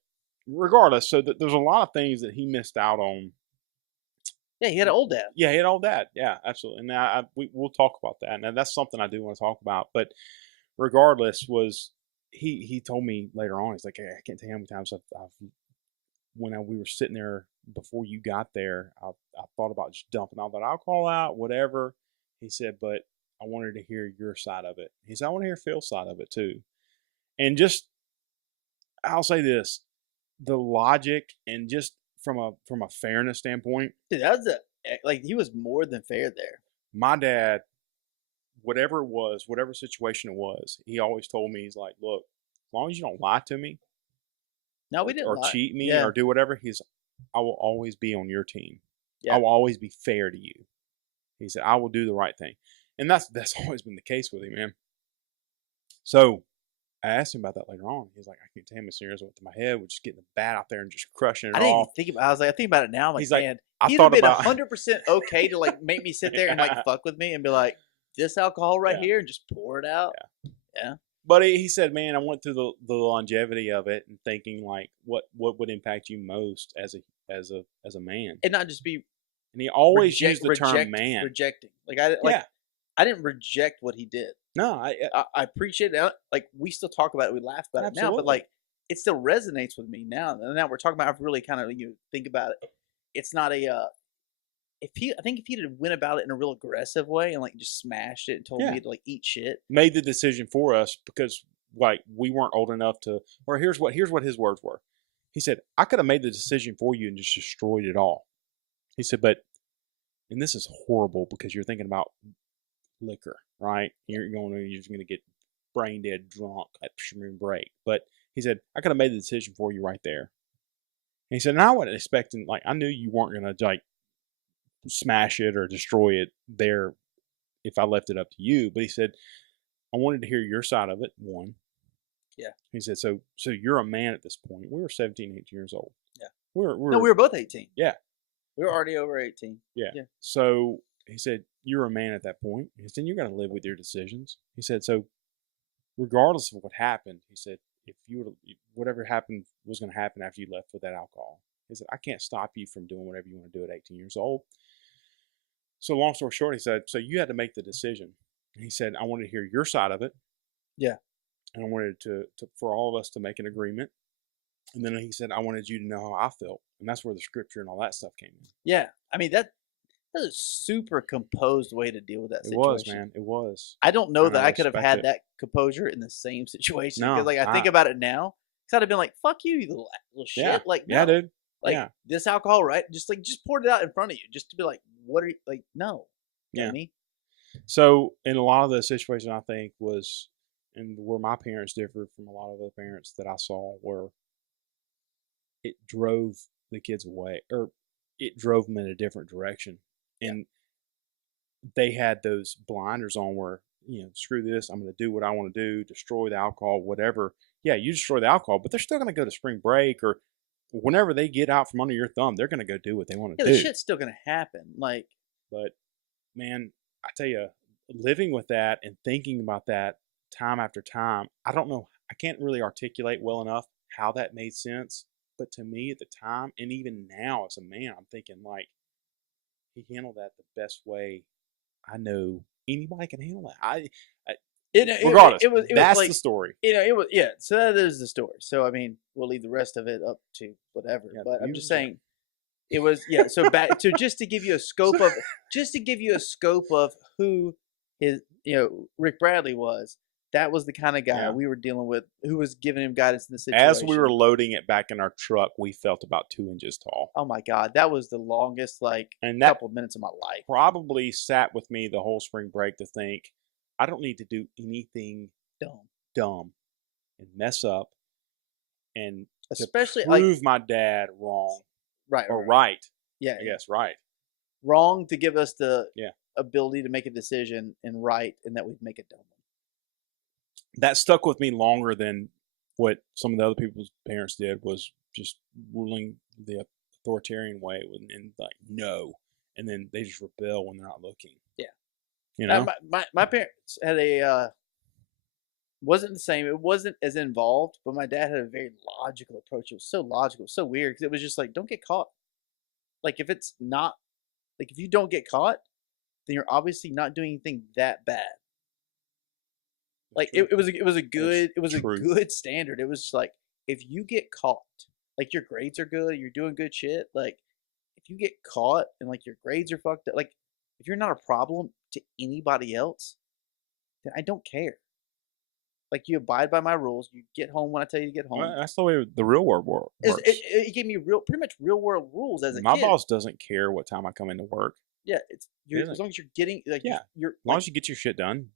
regardless, so there's a lot of things that he missed out on. Yeah, he had an old dad. Yeah, he had old dad. Yeah, absolutely. And now we'll talk about that. Now that's something I do want to talk about. But regardless, he told me later on, he's like, hey, I can't tell you how many times we were sitting there before you got there, I thought about just dumping all that alcohol out, whatever. He said, but I wanted to hear your side of it. He said, I want to hear Phil's side of it too. And just, I'll say this, the logic and just from a fairness standpoint. Dude, that was he was more than fair there. My dad, whatever it was, whatever situation it was, he always told me, he's like, look, as long as you don't lie to me, no, we didn't or lie. cheat me, Yeah. or do whatever, I will always be on your team. Yeah. I will always be fair to you. He said, I will do the right thing. And that's always been the case with him, man. So I asked him about that later on. He's like, I can't tell him as soon as it went to my head, we's just getting the bat out there and just crushing it I didn't even off. think about it. I was like, I think about it now. I'm like, He's like, man, I he'd thought have been about 100% okay to like make me sit there and like fuck with me and be like, this alcohol right here, and just pour it out. Yeah. But he said, man, I went through the longevity of it and thinking like, what would impact you most as a man? And not just be. And he always used the term man. Rejecting. I didn't reject what he did. No, I appreciate it. Like we still talk about it, we laugh about it now, but like it still resonates with me now. And now we're talking about. I've really kind of think about it. It's not a. I think if he had went about it in a real aggressive way and like just smashed it and told me to like eat shit, made the decision for us because like we weren't old enough to. Or here's what his words were. He said, I could have made the decision for you and just destroyed it all. He said, and this is horrible because you're thinking about liquor, right? You're just going to get brain dead drunk at spring break. But he said, I could have made the decision for you right there. And he said, and I wasn't expecting, like, I knew you weren't going to like smash it or destroy it there if I left it up to you. But he said, I wanted to hear your side of it. One. Yeah. He said, so you're a man at this point. We were 17, 18 years old. Yeah. We were both 18. Yeah. We were already over 18. Yeah. So he said, you're a man at that point. He said, you're going to live with your decisions. He said, so regardless of what happened, he said, if you whatever happened was going to happen after you left with that alcohol. He said, I can't stop you from doing whatever you want to do at 18 years old. So long story short, he said, so you had to make the decision. And he said, I wanted to hear your side of it. Yeah. And I wanted to for all of us to make an agreement. And then he said, I wanted you to know how I felt. And that's where the scripture and all that stuff came in. Yeah. I mean, that's a super composed way to deal with that situation. It was, man. It was. I don't know And that I I could have respect had it. that composure in the same situation. No, Because, like, I think about it now. Because I'd have been like, fuck you, you little shit. Yeah. Like, no. Yeah, dude. Like, Yeah. this alcohol, right? Just poured it out in front of you. Just to be like, what are you, like, no. You know Yeah. what I mean? So in a lot of the situations, I think was, and where my parents differed from a lot of the parents that I saw, where it drove the kids away, or it drove them in a different direction, and they had those blinders on where, screw this, I'm going to do what I want to do, destroy the alcohol, whatever. Yeah, you destroy the alcohol, but they're still going to go to spring break, or whenever they get out from under your thumb, they're going to go do what they want to Yeah, do. the shit's still going to happen. Like, But man, I tell you, living with that and thinking about that time after time, I don't know, I can't really articulate well enough how that made sense. But to me at the time, and even now as a man, I'm thinking like, he handled that the best way I know anybody can handle that. Regardless, that's like, the story. It was, yeah. So that is the story. So I mean, we'll leave the rest of it up to whatever. Yeah, but I'm you- just saying, it was, yeah. So back to just to give you a scope of who his, Rick Bradley was. That was the kind of guy Yeah. we were dealing with, who was giving him guidance in the situation. As we were loading it back in our truck, we felt about 2 inches tall. Oh my God, that was the longest And that couple of minutes of my life. probably sat with me the whole spring break to think, I don't need to do anything dumb and mess up and Especially to prove my dad wrong right or right. Yeah, I guess right. wrong to give us the Yeah. ability to make a decision, and right, and that we'd make a dumb one. That stuck with me longer than what some of the other people's parents did, was just ruling the authoritarian way and like no, and then they just rebel when they're not looking. Yeah, my parents had a wasn't the same. It wasn't as involved, but my dad had a very logical approach. It was so logical, so weird, because it was just like, don't get caught. Like, if it's not, like, if you don't get caught, then you're obviously not doing anything that bad. Like, it was a good standard. It was just like, if you get caught, like, your grades are good, you're doing good shit. Like, if you get caught and like your grades are fucked up, like, if you're not a problem to anybody else, then I don't care. Like, you abide by my rules. You get home when I tell you to get home. Well, that's the way the real world works. It gave me pretty much real world rules as a My kid. boss doesn't care what time I come into work. Yeah, as long as you're getting, like, Yeah. you're As long as you get your shit done,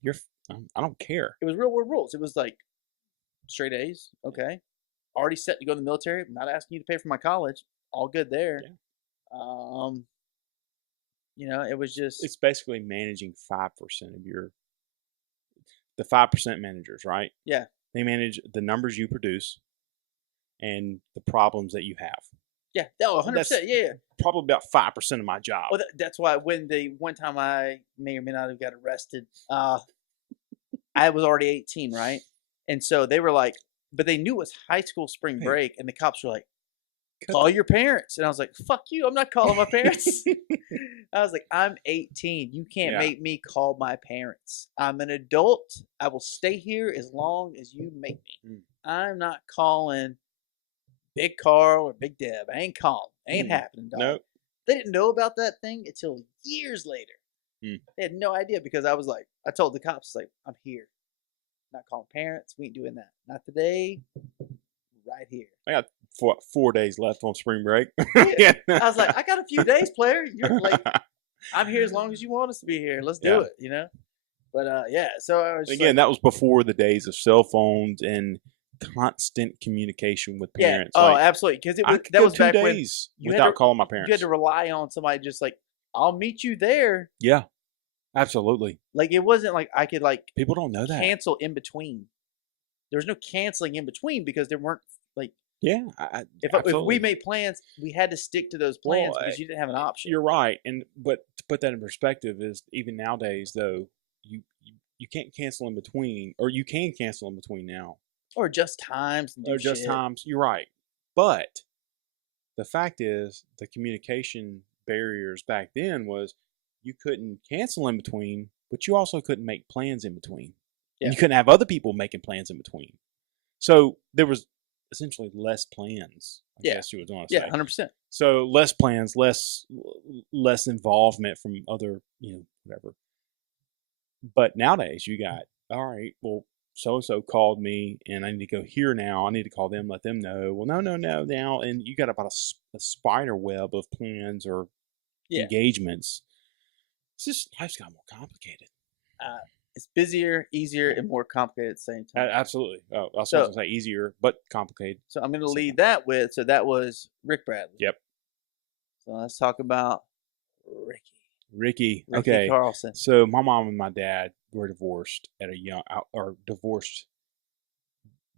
I don't care. it was real world rules. It was like straight A's. Okay, already set to go to the military. I'm not asking you to pay for my college. All good there. Yeah. It was just It's basically managing 5% of the 5% managers, right? Yeah. They manage the numbers you produce and the problems that you have. yeah. Oh, 100%. Yeah. Probably about 5% of my job. Well, that's why when the one time I may or may not have got arrested, I was already 18, right? And so they were like, but they knew it was high school spring Hey. break, and the cops were like, call your parents. And I was like, fuck you, I'm not calling my parents. I was like, I'm 18. You can't Yeah. make me call my parents. I'm an adult. I will stay here as long as you make me. I'm not calling Big Carl or Big Deb. I ain't calling. Ain't happening, dog. Nope. They didn't know about that thing until years later. They had no idea, because I was like, I told the cops, like, I'm here. Not calling parents. We ain't doing that. Not today. Right here. I got 4 days left on spring break. Yeah. I was like, I got a few days, player. You're like, I'm here as long as you want us to be here. Let's do it, But yeah, so I was Again, that was before the days of cell phones and constant communication with parents. Oh, Like, absolutely. Because I could that go was 2 back when days you had without to- calling my you had parents. to rely on somebody just like, I'll meet you there. Yeah, absolutely. Like, it wasn't like I could like People don't know that. cancel in between. There was no canceling in between, because there weren't like Yeah, if we made plans, we had to stick to those plans, Well, because you didn't have an option. You're right, but to put that in perspective is, even nowadays though, you can't cancel in between, or you can cancel in between now. Or just times and do just shit. times. You're right. But the fact is, the communication barriers back then was you couldn't cancel in between, but you also couldn't make plans in between. Yeah. And you couldn't have other people making plans in between. So there was essentially less plans, I guess you would want to say. Yeah, 100%. So less plans, less involvement from other, whatever. But nowadays you got, all right, well, so-and-so called me and I need to go here now. I need to call them, let them know. Well, no, now. And you got about a spider web of plans or engagements. It's just, life's got more complicated. It's busier, easier, and more complicated at the same time. Absolutely. Oh, I was going to say easier, but complicated. So I'm going to lead that with, so that was Rick Bradley. Yep. So let's talk about Ricky. Okay. Carlson. So my mom and my dad were divorced divorced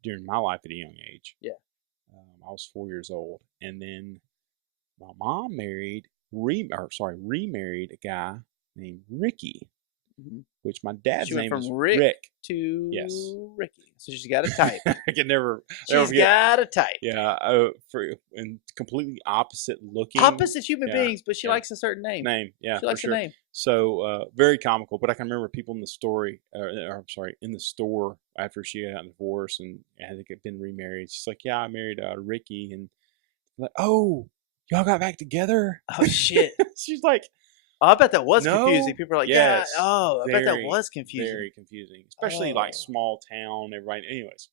during my life at a young age. Yeah. I was 4 years old, and then my mom remarried a guy named Ricky, which my dad's name is Rick to Ricky. So she's got a type. I can never. She's got a type. Yeah, and completely opposite looking. Opposite human beings, but she likes a certain name. Yeah, she likes a name. So very comical. But I can remember people in the story, in the store after she got divorced and had been remarried. She's like, "Yeah, I married Ricky," and I'm like, "Oh, y'all got back together?" Oh shit! She's like. Oh, I bet that was confusing. People are like, I bet that was confusing. Very confusing. Especially like small town, everybody. Anyways,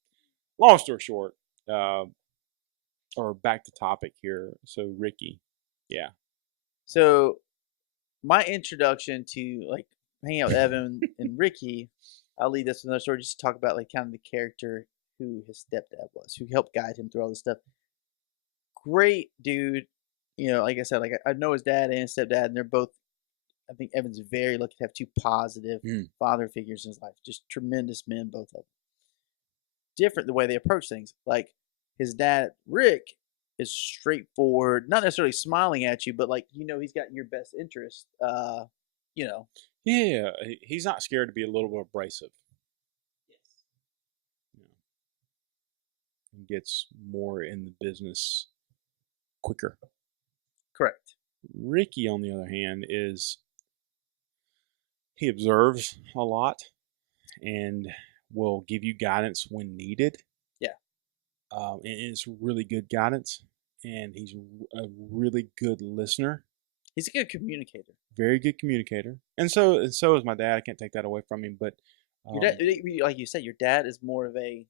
long story short, or back to topic here. So Ricky. Yeah. So my introduction to like hanging out with Evan and Ricky, I'll lead this with another story just to talk about like kind of the character who his stepdad was, who helped guide him through all this stuff. Great dude. Like I said, like I know his dad and his stepdad, and they're both, I think Evan's very lucky to have two positive father figures in his life. Just tremendous men, both of them. Different the way they approach things. Like his dad, Rick, is straightforward, not necessarily smiling at you, but like, he's got your best interest. Yeah, he's not scared to be a little bit abrasive. Yes. He gets more in the business quicker. Correct. Ricky, on the other hand, he observes a lot and will give you guidance when needed. Yeah. And it's really good guidance, and he's a really good listener. He's a good communicator. Very good communicator. And so is my dad. I can't take that away from him, but your dad, like you said, your dad is more of a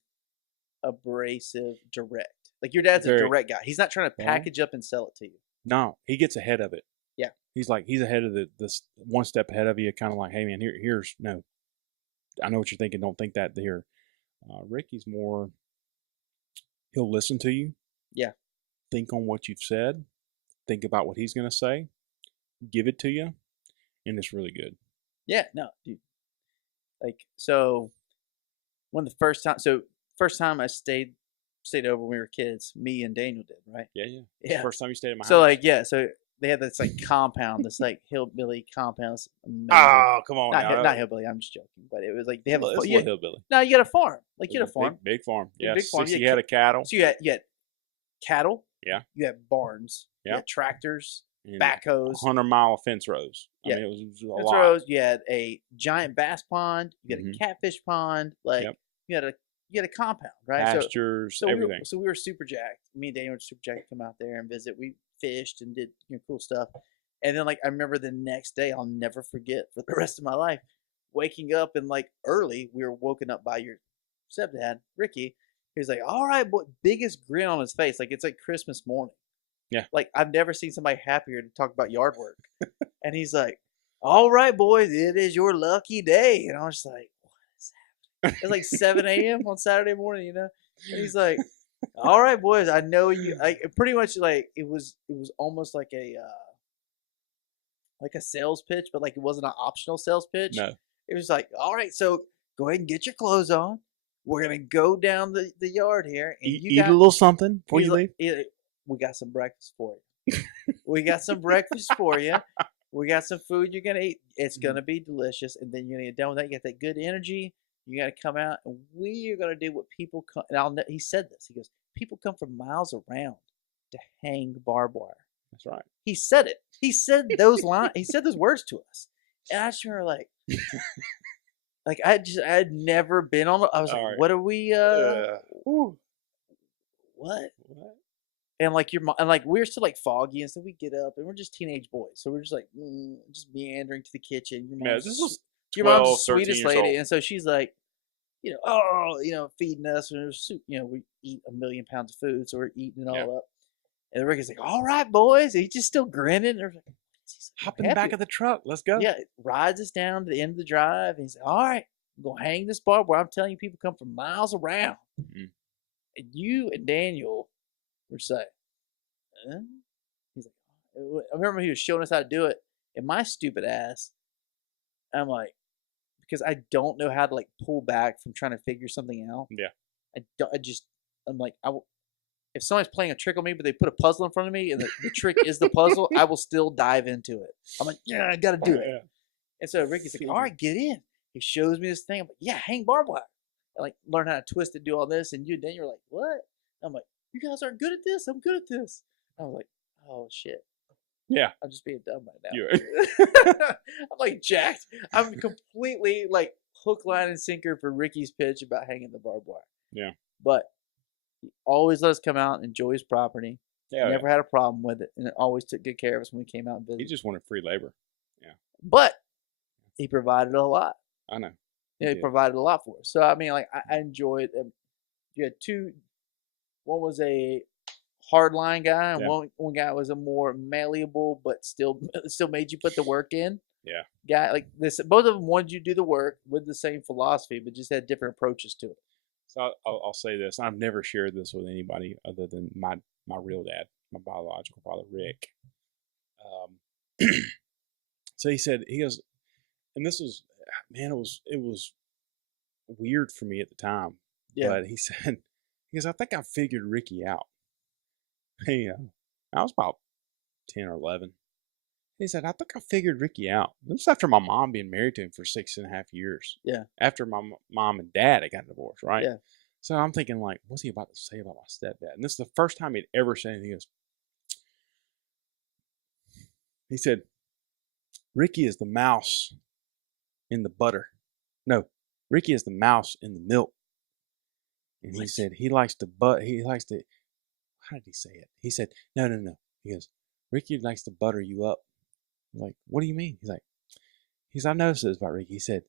abrasive, direct. Like your dad's a direct guy. He's not trying to package up and sell it to you. No, he gets ahead of it. Yeah. He's ahead of this one step ahead of you, kind of like, hey man, here's no. I know what you're thinking. Don't think that here. Ricky's more. He'll listen to you. Yeah. Think on what you've said. Think about what he's going to say. Give it to you, and it's really good. Yeah. No, dude. Like so, first time I stayed over when we were kids. Me and Daniel did, right? Yeah. First time you stayed at my house. So like, so they had this like compound, this like hillbilly compound. Oh, come on! Not hillbilly. I'm just joking, but it was like they have a hillbilly. No, you got a farm. Like you had a farm, big farm. Yeah, big farm. You had a cattle. So you had cattle. Yeah. You had barns. Yeah. You had tractors, and backhoes, 100-mile fence rows. Yeah. I mean, it was a fence lot. rows. You had a giant bass pond. You had a catfish pond. Like you had a compound, right? Pastures, everything. We were super jacked. Me and Daniel were super jacked to come out there and visit. We fished and did cool stuff. And then like I remember the next day, I'll never forget for the rest of my life, waking up and like early, we were woken up by your stepdad, Ricky. He was like, "All right, boy," biggest grin on his face, like it's like Christmas morning. Yeah. Like I've never seen somebody happier to talk about yard work. And he's like, "All right, boys, it is your lucky day." And I was like, it was like 7 a.m. on Saturday morning, And he's like, "All right, boys, I know you." Like pretty much, like it was almost like a sales pitch, but like it wasn't an optional sales pitch. No, it was like, "All right, so go ahead and get your clothes on. We're gonna go down the yard here, and eat a little something before you leave. We got some breakfast for you. We got some breakfast for you. We got some food you're gonna eat. It's gonna be delicious, and then you're gonna get done with that. You got that good energy." You got to come out, and we are going to do what people come. And he said this. He goes, people come from miles around to hang barbed wire. That's right. He said it. He said those lines. He said those words to us, and I just remember like I had never been on. I was like, right. what are we? What? And like and like we're still like foggy, and so we get up, and we're just teenage boys, so we're just like just meandering to the kitchen. This was your mom's 12, the 13 sweetest years lady, old. and so she's like, feeding us, and we eat 1,000,000 pounds of food, so we're eating it all up. And Ricky's like, "All right, boys," and he's just still grinning. And like, hop in the back of the truck. Let's go. Yeah, rides us down to the end of the drive, and he's like, "All right, I'm gonna hang this barbed wire. I'm telling you, people come from miles around." Mm-hmm. And you and Daniel were saying, he's like, I remember he was showing us how to do it, and my stupid ass, I'm like, because I don't know how to like pull back from trying to figure something out. Yeah. I'm like, if somebody's playing a trick on me, but they put a puzzle in front of me, and the trick is the puzzle, I will still dive into it. I'm like, yeah, I got to do it. Yeah. And so Ricky's like, all right, get in. He shows me this thing. I'm like, yeah, hang barbed wire. I like learn how to twist it, do all this, and you and Daniel were like, what? I'm like, you guys aren't good at this. I'm good at this. I was like, oh shit. Yeah. I'm just being dumb right now. I'm like jacked. I'm completely like hook, line, and sinker for Ricky's pitch about hanging the barbed wire. Yeah. But he always let us come out and enjoy his property. Yeah. Never had a problem with it, and always took good care of us when we came out and visited. He just wanted free labor. Yeah. But he provided a lot. I know. He provided a lot for us. So I mean, like I enjoyed. You had two. One was a hardline guy, and one guy was a more malleable, but still made you put the work in. Yeah. Guy like this. Both of them wanted you to do the work with the same philosophy, but just had different approaches to it. So I'll say this. I've never shared this with anybody other than my real dad, my biological father, Rick. So he goes, and this was, man, it was weird for me at the time. Yeah. But he goes, I think I figured Ricky out. Hey, I was about 10 or 11. He said, I think I figured Ricky out. This is after my mom being married to him for 6.5 years. Yeah. After my mom and dad had got divorced, right? Yeah. So I'm thinking, like, what's he about to say about my stepdad? And this is the first time he'd ever said anything. He said, Ricky is the mouse in the butter. No, Ricky is the mouse in the milk. And he said he likes to, how did he say it? He said, no. He goes, Ricky likes to butter you up. I'm like, what do you mean? He's I noticed this about Ricky. He said,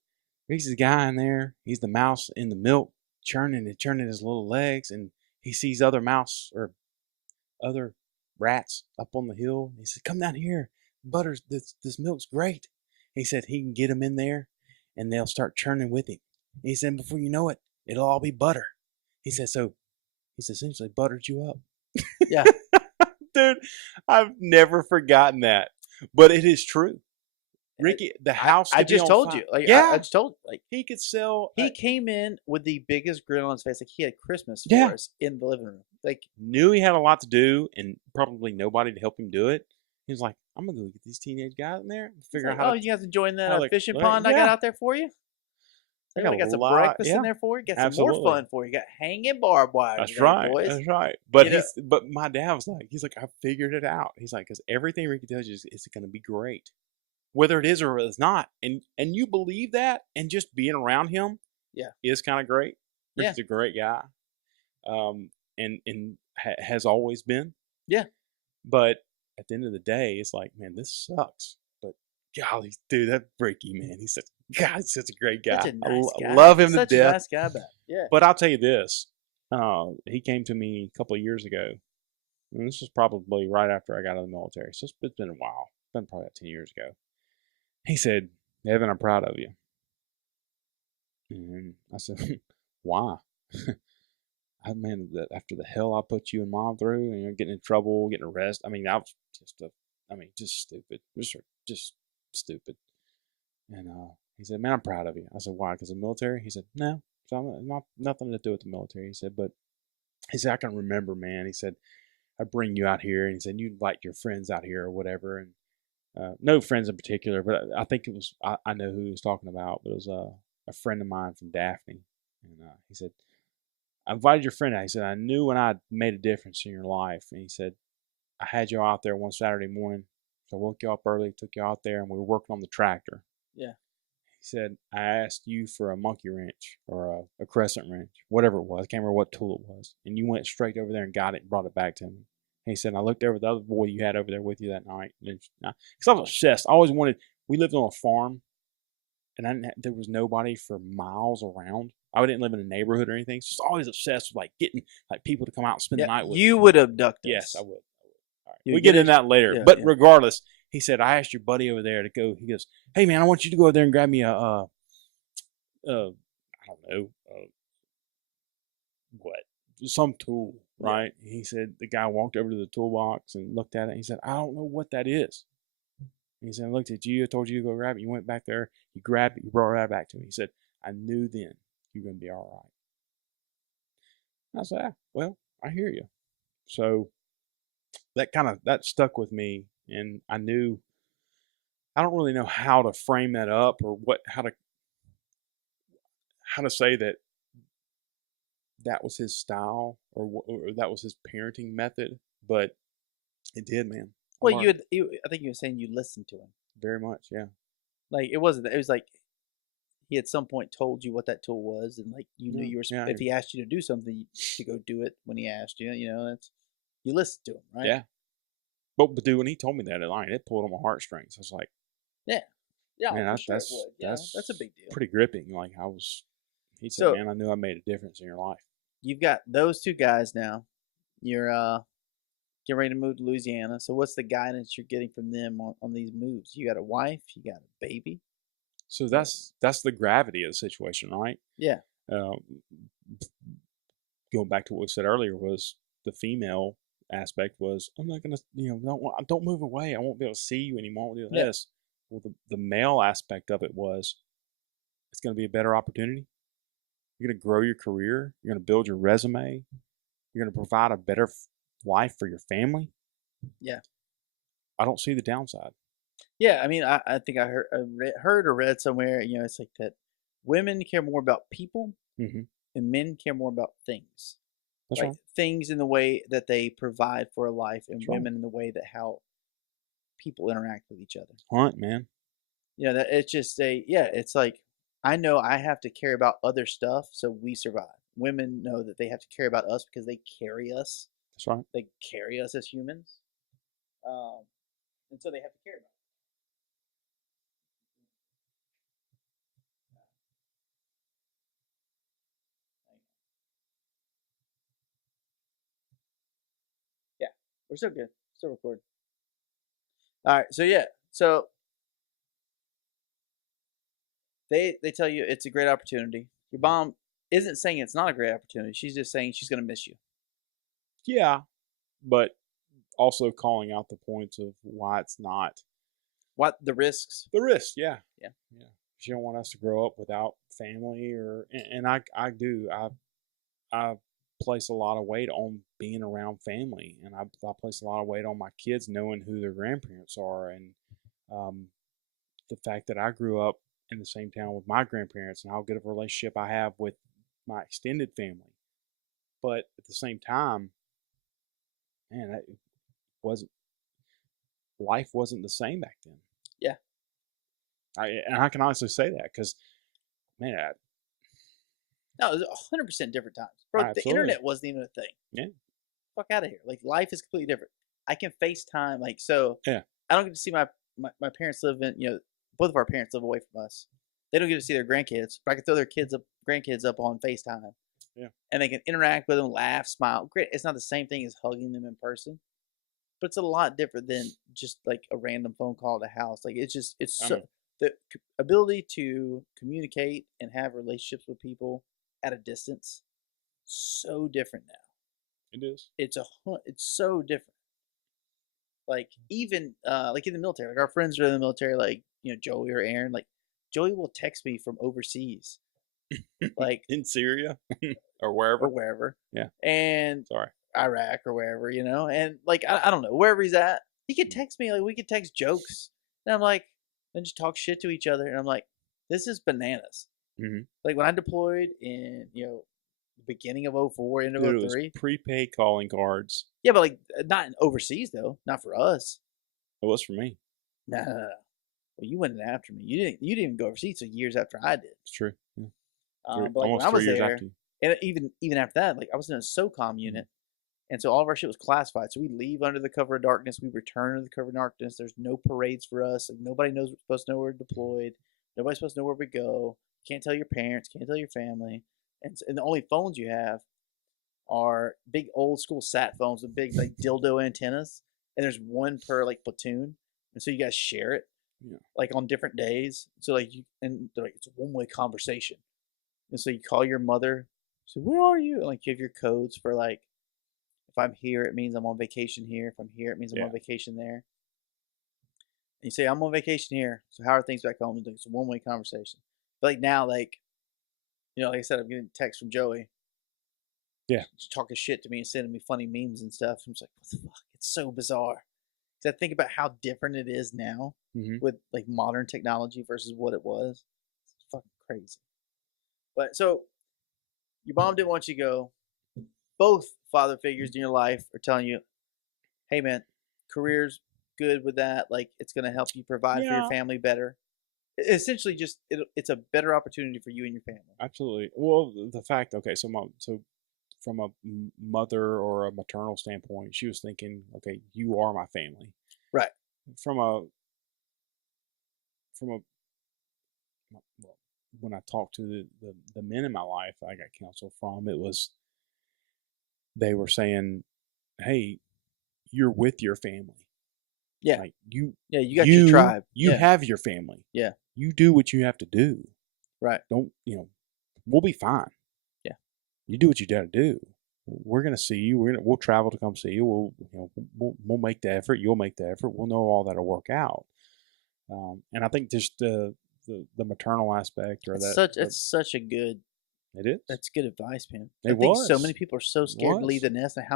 Ricky's the guy in there. He's the mouse in the milk, churning his little legs, and he sees other mouse or other rats up on the hill. He said, come down here. Butters, this milk's great. He said he can get them in there, and they'll start churning with him. He said, before you know it, it'll all be butter. He said, so he's essentially buttered you up. Yeah. Dude, I've never forgotten that. But it is true. Ricky, the house. I just told you. Like, yeah. I just told. Like, he could sell. He came in with the biggest grin on his face. Like he had Christmas for us in the living room. Like knew he had a lot to do, and probably nobody to help him do it. He was like, "I'm gonna go get these teenage guys in there and figure out how." Oh, you guys enjoying that fishing pond I got out there for you? I got some breakfast in there for you. Got some more fun for you. Got hanging barbed wire. That's right. Boys. That's right. But but my dad was like, he's like, I figured it out. He's like, because everything Ricky tells you is going to be great, whether it is or it's not. And you believe that, and just being around him, is kind of great. Ricky's a great guy, and has always been. Yeah. But at the end of the day, it's like, man, this sucks. But golly, dude, that Ricky, man, he's such a great guy. Such a nice guy. I love him such to death. A nice guy about it. Yeah. But I'll tell you this, he came to me a couple of years ago, and this was probably right after I got out of the military, so it's been a while. It's been probably about 10 years ago. He said, Evan, I'm proud of you. And I said, why? Man, after the hell I put you and Mom through, getting in trouble, getting arrested. I mean, I was just stupid. Just stupid. And he said, man, I'm proud of you. I said, why? Because of the military? He said, no, nothing to do with the military. He said, but he said, I can remember, man. He said, I bring you out here. And he said, you invite your friends out here or whatever. And no friends in particular, but I think it was, I know who he was talking about, but it was a friend of mine from Daphne, and he said, "I invited your friend out." He said, "I knew when I made a difference in your life." And he said, "I had you out there one Saturday morning, so I woke you up early, took you out there, and we were working on the tractor." Yeah. He said, "I asked you for a monkey wrench or a crescent wrench, whatever it was. I can't remember what tool it was. And you went straight over there and got it and brought it back to me." And he said, "I looked over at the other boy you had over there with you that night." Because I was obsessed. I always wanted, we lived on a farm, and there was nobody for miles around. I didn't live in a neighborhood or anything. So I was always obsessed with like getting like people to come out and spend the night with me. You would abduct us. Yes, I would. All right. You We would get get into that later. yeah, But yeah. regardless, he said, "I asked your buddy over there to go." He goes, "Hey, man, I want you to go over there and grab me I don't know, what, some tool, right?" He said the guy walked over to the toolbox and looked at it. And he said, "I don't know what that is." And he said, "I looked at you. I told you to go grab it. You went back there. You grabbed it. You brought it right back to me." He said, "I knew then you're going to be all right." And I said, "Well, I hear you." So that stuck with me, and I knew, I don't really know how to frame that up or how to say that was his style or that was his parenting method, but it did, man. Well, I think you were saying you listened to him. Very much, yeah. Like it wasn't. It was like he at some point told you what that tool was, and like you knew you were. Yeah, if he asked you to do something, you go do it when he asked you. You know, you listened to him, right? Yeah. But dude, when he told me that at line, it pulled on my heartstrings. I was like, yeah, man, for sure it would. Yeah, that's that's a big deal. Pretty gripping. Like he said, So- "Man, I knew I made a difference in your life." You've got those two guys now. You're getting ready to move to Louisiana. So what's the guidance you're getting from them on these moves? You got a wife, you got a baby. So that's the gravity of the situation, right? Yeah. Going back to what we said earlier, was the female aspect was, "I'm not gonna, don't move away. I won't be able to see you anymore. I won't do this." Well, the male aspect of it was, it's going to be a better opportunity. You're going to grow your career. You're going to build your resume. You're going to provide a better life for your family. Yeah. I don't see the downside. Yeah, I mean, I think I heard or read somewhere, it's like that women care more about people Mhm. and men care more about things. That's Like right. things in the way that they provide for a life, and That's right. women in the way that how people interact with each other. Hunt, man. That it's just it's like, I know I have to care about other stuff so we survive. Women know that they have to care about us because they carry us. That's right. They carry us as humans. And so they have to care about us. Yeah, we're still good. Still recording. All right, so they tell you it's a great opportunity. Your mom isn't saying it's not a great opportunity. She's just saying she's going to miss you. Yeah, but also calling out the points of why it's not. What the risks? The risk, yeah. Yeah. She don't want us to grow up without family, and I do. I place a lot of weight on being around family, and I place a lot of weight on my kids knowing who their grandparents are, and the fact that I grew up in the same town with my grandparents and how good of a relationship I have with my extended family. But at the same time, man, life wasn't the same back then. Yeah. And I can honestly say that because, man, No, it was 100% different times. Bro, Absolutely. The internet wasn't even a thing. Yeah. Fuck out of here. Like, life is completely different. I can FaceTime. Like, so Yeah. I don't get to see my parents live in, both of our parents live away from us. They don't get to see their grandkids, but I can throw their grandkids up on FaceTime. Yeah. And they can interact with them, laugh, smile. Great. It's not the same thing as hugging them in person, but it's a lot different than just like a random phone call at the house. Like, the ability to communicate and have relationships with people at a distance, so different now. it is. It's so different. Like, even like in the military, like our friends are in the military, like Joey or Aaron. Like, Joey will text me from overseas, like In Syria or wherever. or wherever. Yeah. And Sorry. Iraq or wherever, and like I don't know, wherever he's at, he could text me. Like, we could text jokes, and I'm like, and just talk shit to each other, and I'm like, this is bananas. Mm-hmm. Like when I deployed in, the beginning of 04, end of Dude, it was 03. prepaid calling cards. Yeah, but like not overseas though, not for us. It was for me. Nah. Well, you went in after me. You didn't even go overseas until years after I did. It's true. Yeah. But like when Almost I 3 was years there, after you. and even after that, like I was in a SOCOM unit, and so all of our shit was classified. So we leave under the cover of darkness. We return under the cover of darkness. There's no parades for us. Like nobody knows we're supposed to know we're deployed. Nobody's supposed to know where we go. Can't tell your parents. Can't tell your family. And the only phones you have are big old school sat phones with big like dildo antennas. And there's one per like platoon, and so you guys share it. Yeah. Like on different days. So like and they're like it's a one-way conversation. And so you call your mother. So where are you? And like you have your codes for like if I'm here, it means I'm on vacation here. If I'm here, it means I'm on vacation there. And you say I'm on vacation here. So how are things back home? It's a one-way conversation. But like now, like like I said, I'm getting text from Joey. Yeah, just talking shit to me and sending me funny memes and stuff. I'm just like, what the fuck? It's so bizarre. Because I think about how different it is now with like modern technology versus what it was. It's fucking crazy. But so your mom didn't want you to go. Both father figures in your life are telling you, hey man, career's good with that. Like it's going to help you provide for your family better. Essentially, just it's a better opportunity for you and your family. Absolutely. Well, the fact, okay, so from a mother or a maternal standpoint, she was thinking, okay, you are my family. Right. Well, when I talked to the men in my life I got counsel from, they were saying, hey, you're with your family. Yeah. Like you got your tribe. You have your family. Yeah. You do what you have to do. Right. Don't, we'll be fine. Yeah. You do what you got to do. We're going to see you. We'll travel to come see you. We'll make the effort. You'll make the effort. We'll know all that'll work out. And I think just the maternal aspect or it's such a good. It is. That's good advice, man. I think so many people are so scared to leave the nest, and how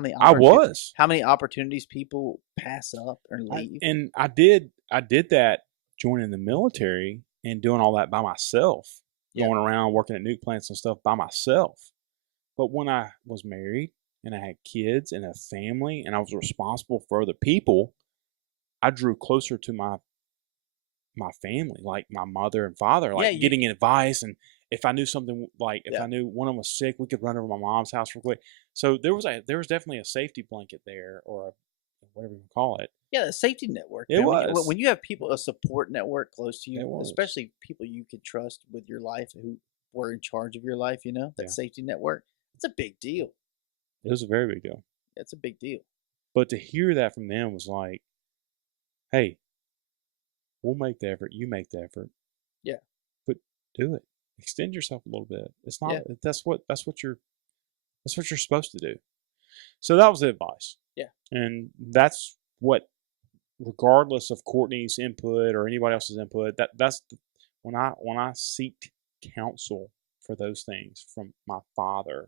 many opportunities people pass up or leave. I did that joining the military and doing all that by myself, going around working at nuke plants and stuff by myself. But when I was married and I had kids and a family and I was responsible for other people, I drew closer to my family, like my mother and father, like getting advice. And if I knew something, like if I knew one of them was sick, we could run over to my mom's house real quick. So there was definitely a safety blanket there, or whatever you call it. Yeah, a safety network. It was. When you have people, a support network close to you, especially people you could trust with your life who were in charge of your life, that safety network, it's a big deal. It was a very big deal. It's a big deal. But to hear that from them was like, hey, we'll make the effort. You make the effort. Yeah. But do it. Extend yourself a little bit. It's not. That's what you're supposed to do. So that was the advice. Yeah. And that's what, regardless of Courtney's input or anybody else's input, when I seek counsel for those things from my fathers.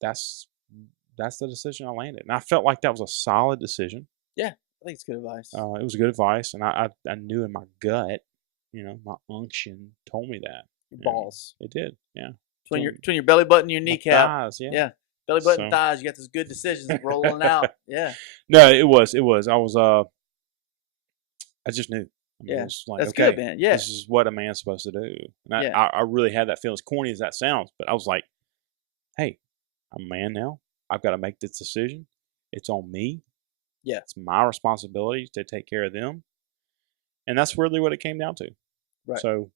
That's the decision I landed, and I felt like that was a solid decision. Yeah, I think it's good advice. It was good advice, and I knew in my gut, my unction told me that. Your balls. It did, yeah. Between your belly button and your kneecap. Thighs, yeah. Yeah. Belly button, thighs. You got those good decisions rolling out. Yeah. No, it was. I just knew. It was like, that's okay, good, man. Yeah. This is what a man's supposed to do. And I really had that feeling, as corny as that sounds, but I was like, hey, I'm a man now. I've got to make this decision. It's on me. Yeah. It's my responsibility to take care of them. And that's really what it came down to. Right. So,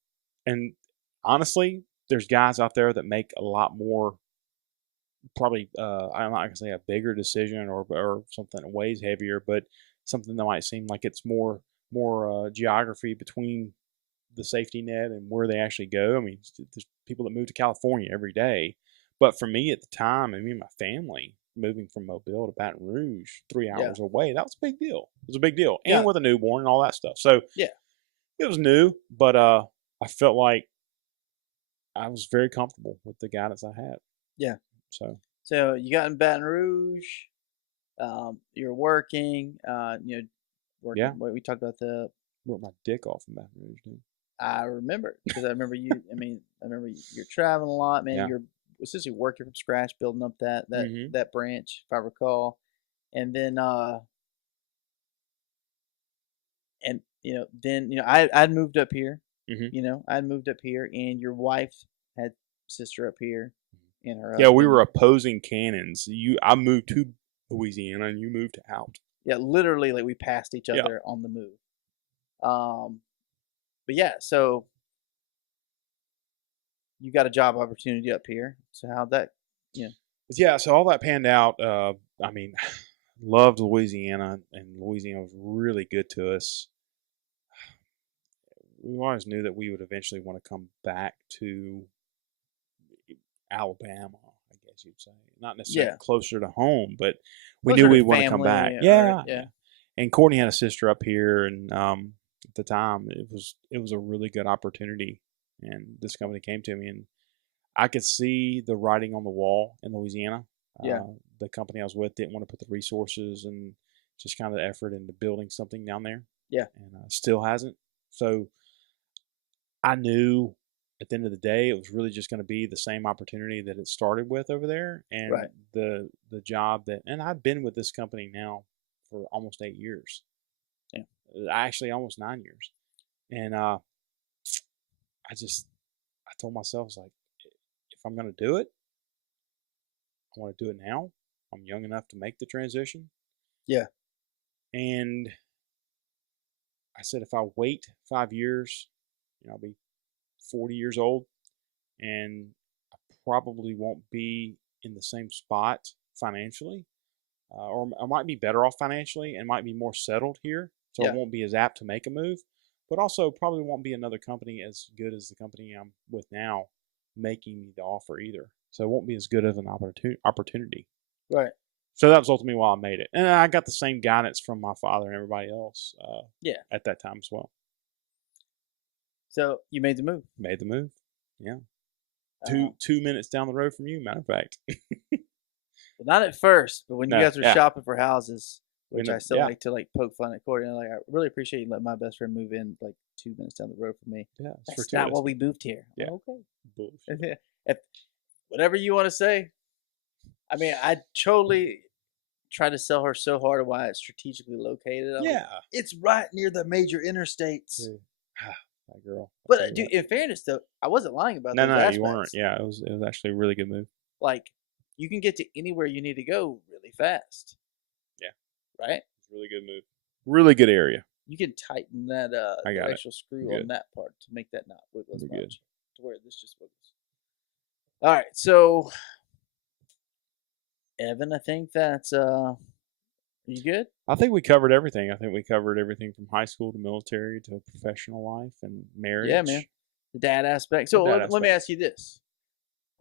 and honestly, there's guys out there that make a lot more, probably, I'm not going to say a bigger decision or something that weighs heavier, but something that might seem like it's more geography between the safety net and where they actually go. I mean, there's people that move to California every day. But for me at the time, and me and my family moving from Mobile to Baton Rouge, 3 hours away, that was a big deal. It was a big deal. And with a newborn and all that stuff. So it was new, but I felt like I was very comfortable with the guidance I had. Yeah. So you got in Baton Rouge. You're working. Working. Yeah. We talked about worked my dick off in Baton Rouge, dude. I remember because I remember you. I mean, I remember you're traveling a lot, man. Yeah. You're essentially working from scratch, building up Mhm. that branch, if I recall. And then I'd moved up here. Mhm. I'd moved up here, and your wife had sister up here, and her Yeah, we husband. were opposing cannons. I moved to Louisiana, and you moved out. Yeah, literally, like we passed each Yeah. other on the move. But yeah, so you got a job opportunity up here. So how'd that, you know? Yeah, so all that panned out. I mean, loved Louisiana, and Louisiana was really good to us. We always knew that we would eventually want to come back to Alabama, I guess you'd say. Not necessarily Yeah. closer to home, but we Closer knew to we'd want to come back. family, Yeah, yeah. And Courtney had a sister up here, and at the time, it was a really good opportunity. And this company came to me, and I could see the writing on the wall in Louisiana. Yeah. The company I was with didn't want to put the resources and just kind of the effort into building something down there. Yeah. And still hasn't. So I knew at the end of the day, it was really just going to be the same opportunity that it started with over there, and Right. the job that. And I've been with this company now for almost 8 years. Yeah. Actually, almost 9 years. And I told myself, I was like, if I'm going to do it, I want to do it now. I'm young enough to make the transition. Yeah. And I said, if I wait 5 years, I'll be 40 years old, and I probably won't be in the same spot financially, or I might be better off financially and might be more settled here, so I won't be as apt to make a move, but also probably won't be another company as good as the company I'm with now making me the offer either. So it won't be as good of an opportunity. Right. So that was ultimately why I made it. And I got the same guidance from my father and everybody else at that time as well. So you made the move. Made the move. Yeah. 2 minutes down the road from you, matter of fact. Well, not at first, but when you guys were shopping for houses, which I still like to like poke fun at Corey, and like I really appreciate you letting my best friend move in like 2 minutes down the road from me. Yeah, that's not why we moved here. Yeah. Okay. Bullshit. If, whatever you want to say. I mean, I totally tried to sell her so hard why it's strategically located. Yeah. It's right near the major interstates. That girl. But dude, in fairness though, I wasn't lying about those aspects. You weren't. Yeah, it was actually a really good move. Like, you can get to anywhere you need to go really fast. Yeah. Right? It's a really good move. Really good area. You can tighten that actual screw on that part to make that not wiggle as much. To where this just wiggles. All right, so Evan, I think that's you good? I think we covered everything. I think we covered everything from high school to military to professional life and marriage. Yeah, man. The dad aspect. So let me ask you this.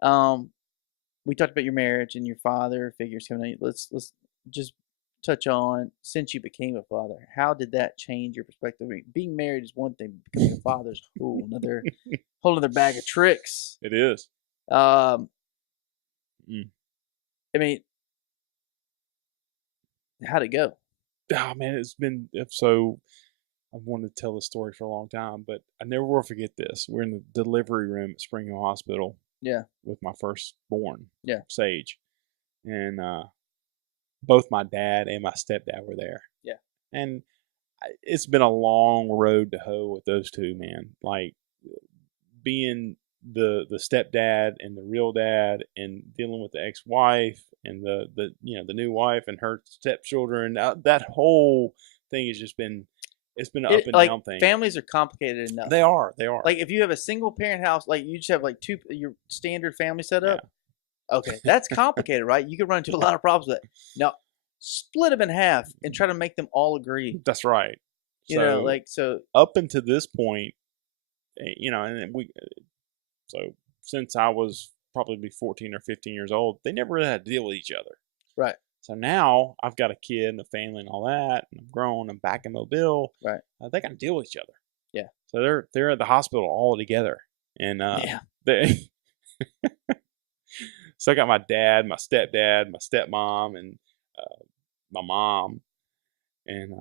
We talked about your marriage and your father figures coming in. Let's just touch on, since you became a father, how did that change your perspective? I mean, being married is one thing, becoming a father is a whole other bag of tricks. It is. I mean, how'd it go? Oh man, it's been so. I've wanted to tell this story for a long time, but I never will forget this. We're in the delivery room at Spring Hill Hospital. Yeah. With my firstborn. Yeah. Sage, and both my dad and my stepdad were there. Yeah. And it's been a long road to hoe with those two, man. Like being the stepdad and the real dad, and dealing with the ex-wife and the new wife and her stepchildren. That whole thing has just been, it's been an up and down thing. Families are complicated enough. They are. Like if you have a single parent house, like you just have like your standard family setup. Yeah. Okay, that's complicated, right? You could run into a lot of problems with it. Now, split them in half and try to make them all agree. That's right. So up until this point, and so since I was probably 14 or 15 years old, they never really had to deal with each other. Right. So now I've got a kid and a family and all that, and I'm grown, I'm back in Mobile. Right. They got to deal with each other. Yeah. So they're at the hospital all together, and they. So I got my dad, my stepdad, my stepmom, and my mom, and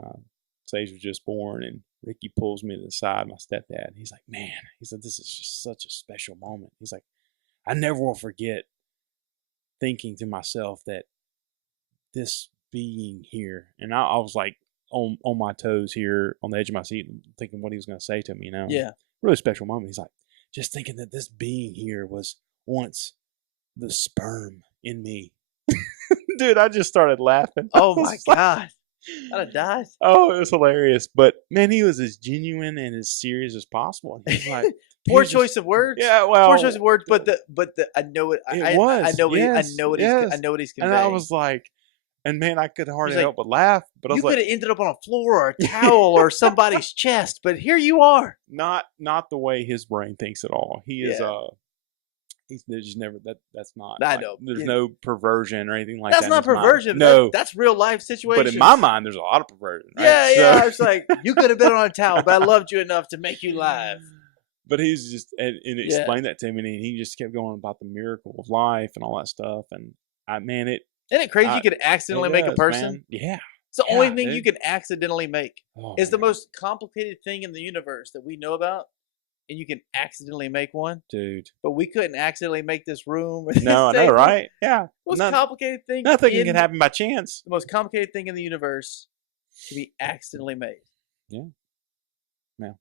Sage was just born, and Ricky pulls me to the side, my stepdad. And he's like, man, he said, this is just such a special moment. He's like, I never will forget thinking to myself that this being here, and I was like on my toes here on the edge of my seat, thinking what he was going to say to me, Yeah. Really special moment. He's like, just thinking that this being here was once the sperm in me. Dude, I just started laughing. Oh my God. I'd have died. Oh, it was hilarious. But man, he was as genuine and as serious as possible. He's like, Poor choice of words. Yeah, well, poor choice of words. But I know it. It was. I know what yes, I know what yes. he's. I know what he's conveying. And I was like, and man, I could hardly like, help but laugh. But I you was could like, have ended up on a floor or a towel or somebody's chest, but here you are. not the way his brain thinks at all. He is Yeah. there's just never that's not. I like, know. There's no perversion or anything like that. That's not in his mind. perversion. No, that's real life situation. but in my mind, there's a lot of perversion. Right? Yeah, So- yeah. It's like you could have been on a towel, but I loved you enough to make you laugh. But he's just and explained that to me, and he just kept going about the miracle of life and all that stuff. And man, Isn't it crazy? You could accidentally make a does, person. man. Yeah, It's the only Yeah, thing dude. you can accidentally make. oh, It's the man. most complicated thing in the universe that we know about, and you can accidentally make one. Dude. But we couldn't accidentally make this room. Or No, I this know, table. right? Yeah, Most complicated thing. nothing in can happen by chance. The most complicated thing in the universe can be accidentally made. Yeah. Yeah.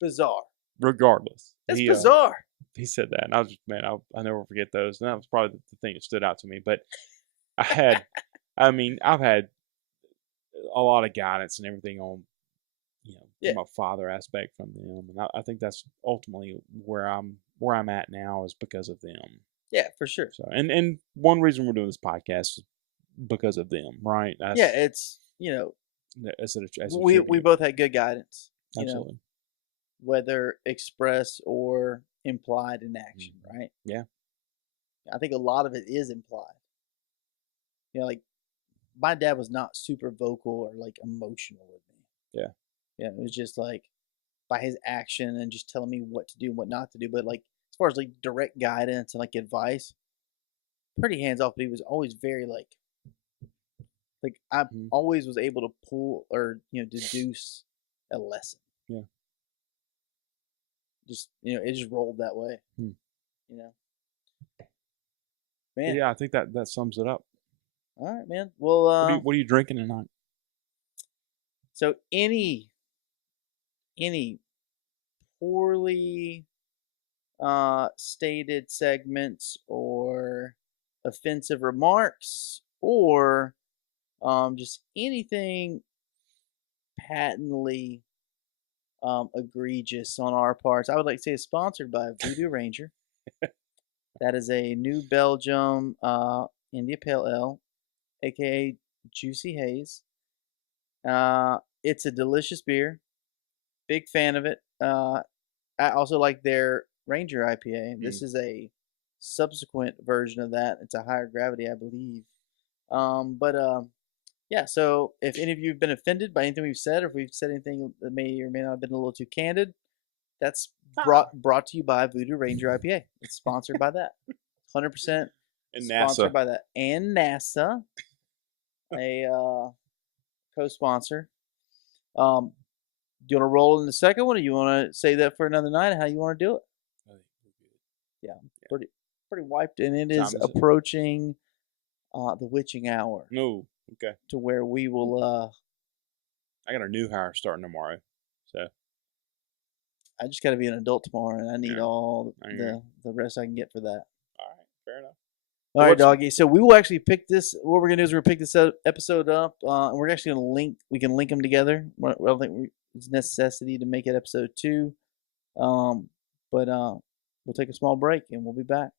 Bizarre. Regardless, It's he, bizarre. He said that, and I was just, man, I never forget those. And that was probably the thing that stood out to me. But I've had a lot of guidance and everything on, Yeah. from a father aspect from them, and I think that's ultimately where I'm at now is because of them. Yeah, for sure. So, and one reason we're doing this podcast is because of them, right? That's, Yeah, it's as a we tribute. both had good guidance. Absolutely. Whether expressed or implied in action, right? Yeah. I think a lot of it is implied. Like my dad was not super vocal or like emotional with me. Yeah. Yeah, it was just like by his action and just telling me what to do and what not to do. But like as far as like direct guidance and like advice, pretty hands off. But he was always very like I always was able to pull or deduce a lesson. Yeah. Just it just rolled that way. Man. Yeah, I think that sums it up. All right, man. Well, What are you drinking tonight? so any poorly stated segments or offensive remarks or just anything patently egregious on our parts, I would like to say is sponsored by Voodoo Ranger. That is a New Belgium India Pale Ale, aka Juicy Haze. It's a delicious beer. Big fan of it. I also like their Ranger IPA. This is a subsequent version of that. It's a higher gravity, I believe. Yeah, so if any of you have been offended by anything we've said, or if we've said anything that may or may not have been a little too candid, that's brought to you by Voodoo Ranger IPA. It's sponsored by that. 100% And sponsored NASA. by that. And NASA, a co-sponsor. Do you want to roll in the second one, or you want to say that for another night? How you want to do it? Yeah, pretty wiped, and it is Time is it? approaching the witching hour. No. Okay. To where we will. I got a new hire starting tomorrow, so I just got to be an adult tomorrow, and I need all I hear the rest I can get for that. all right, fair enough. All right, what's- doggy. So we will actually pick this. What we're gonna do is we're gonna pick this episode up, and we're actually gonna link. We can link them together. I don't think it's a necessity to make it episode 2, but we'll take a small break and we'll be back.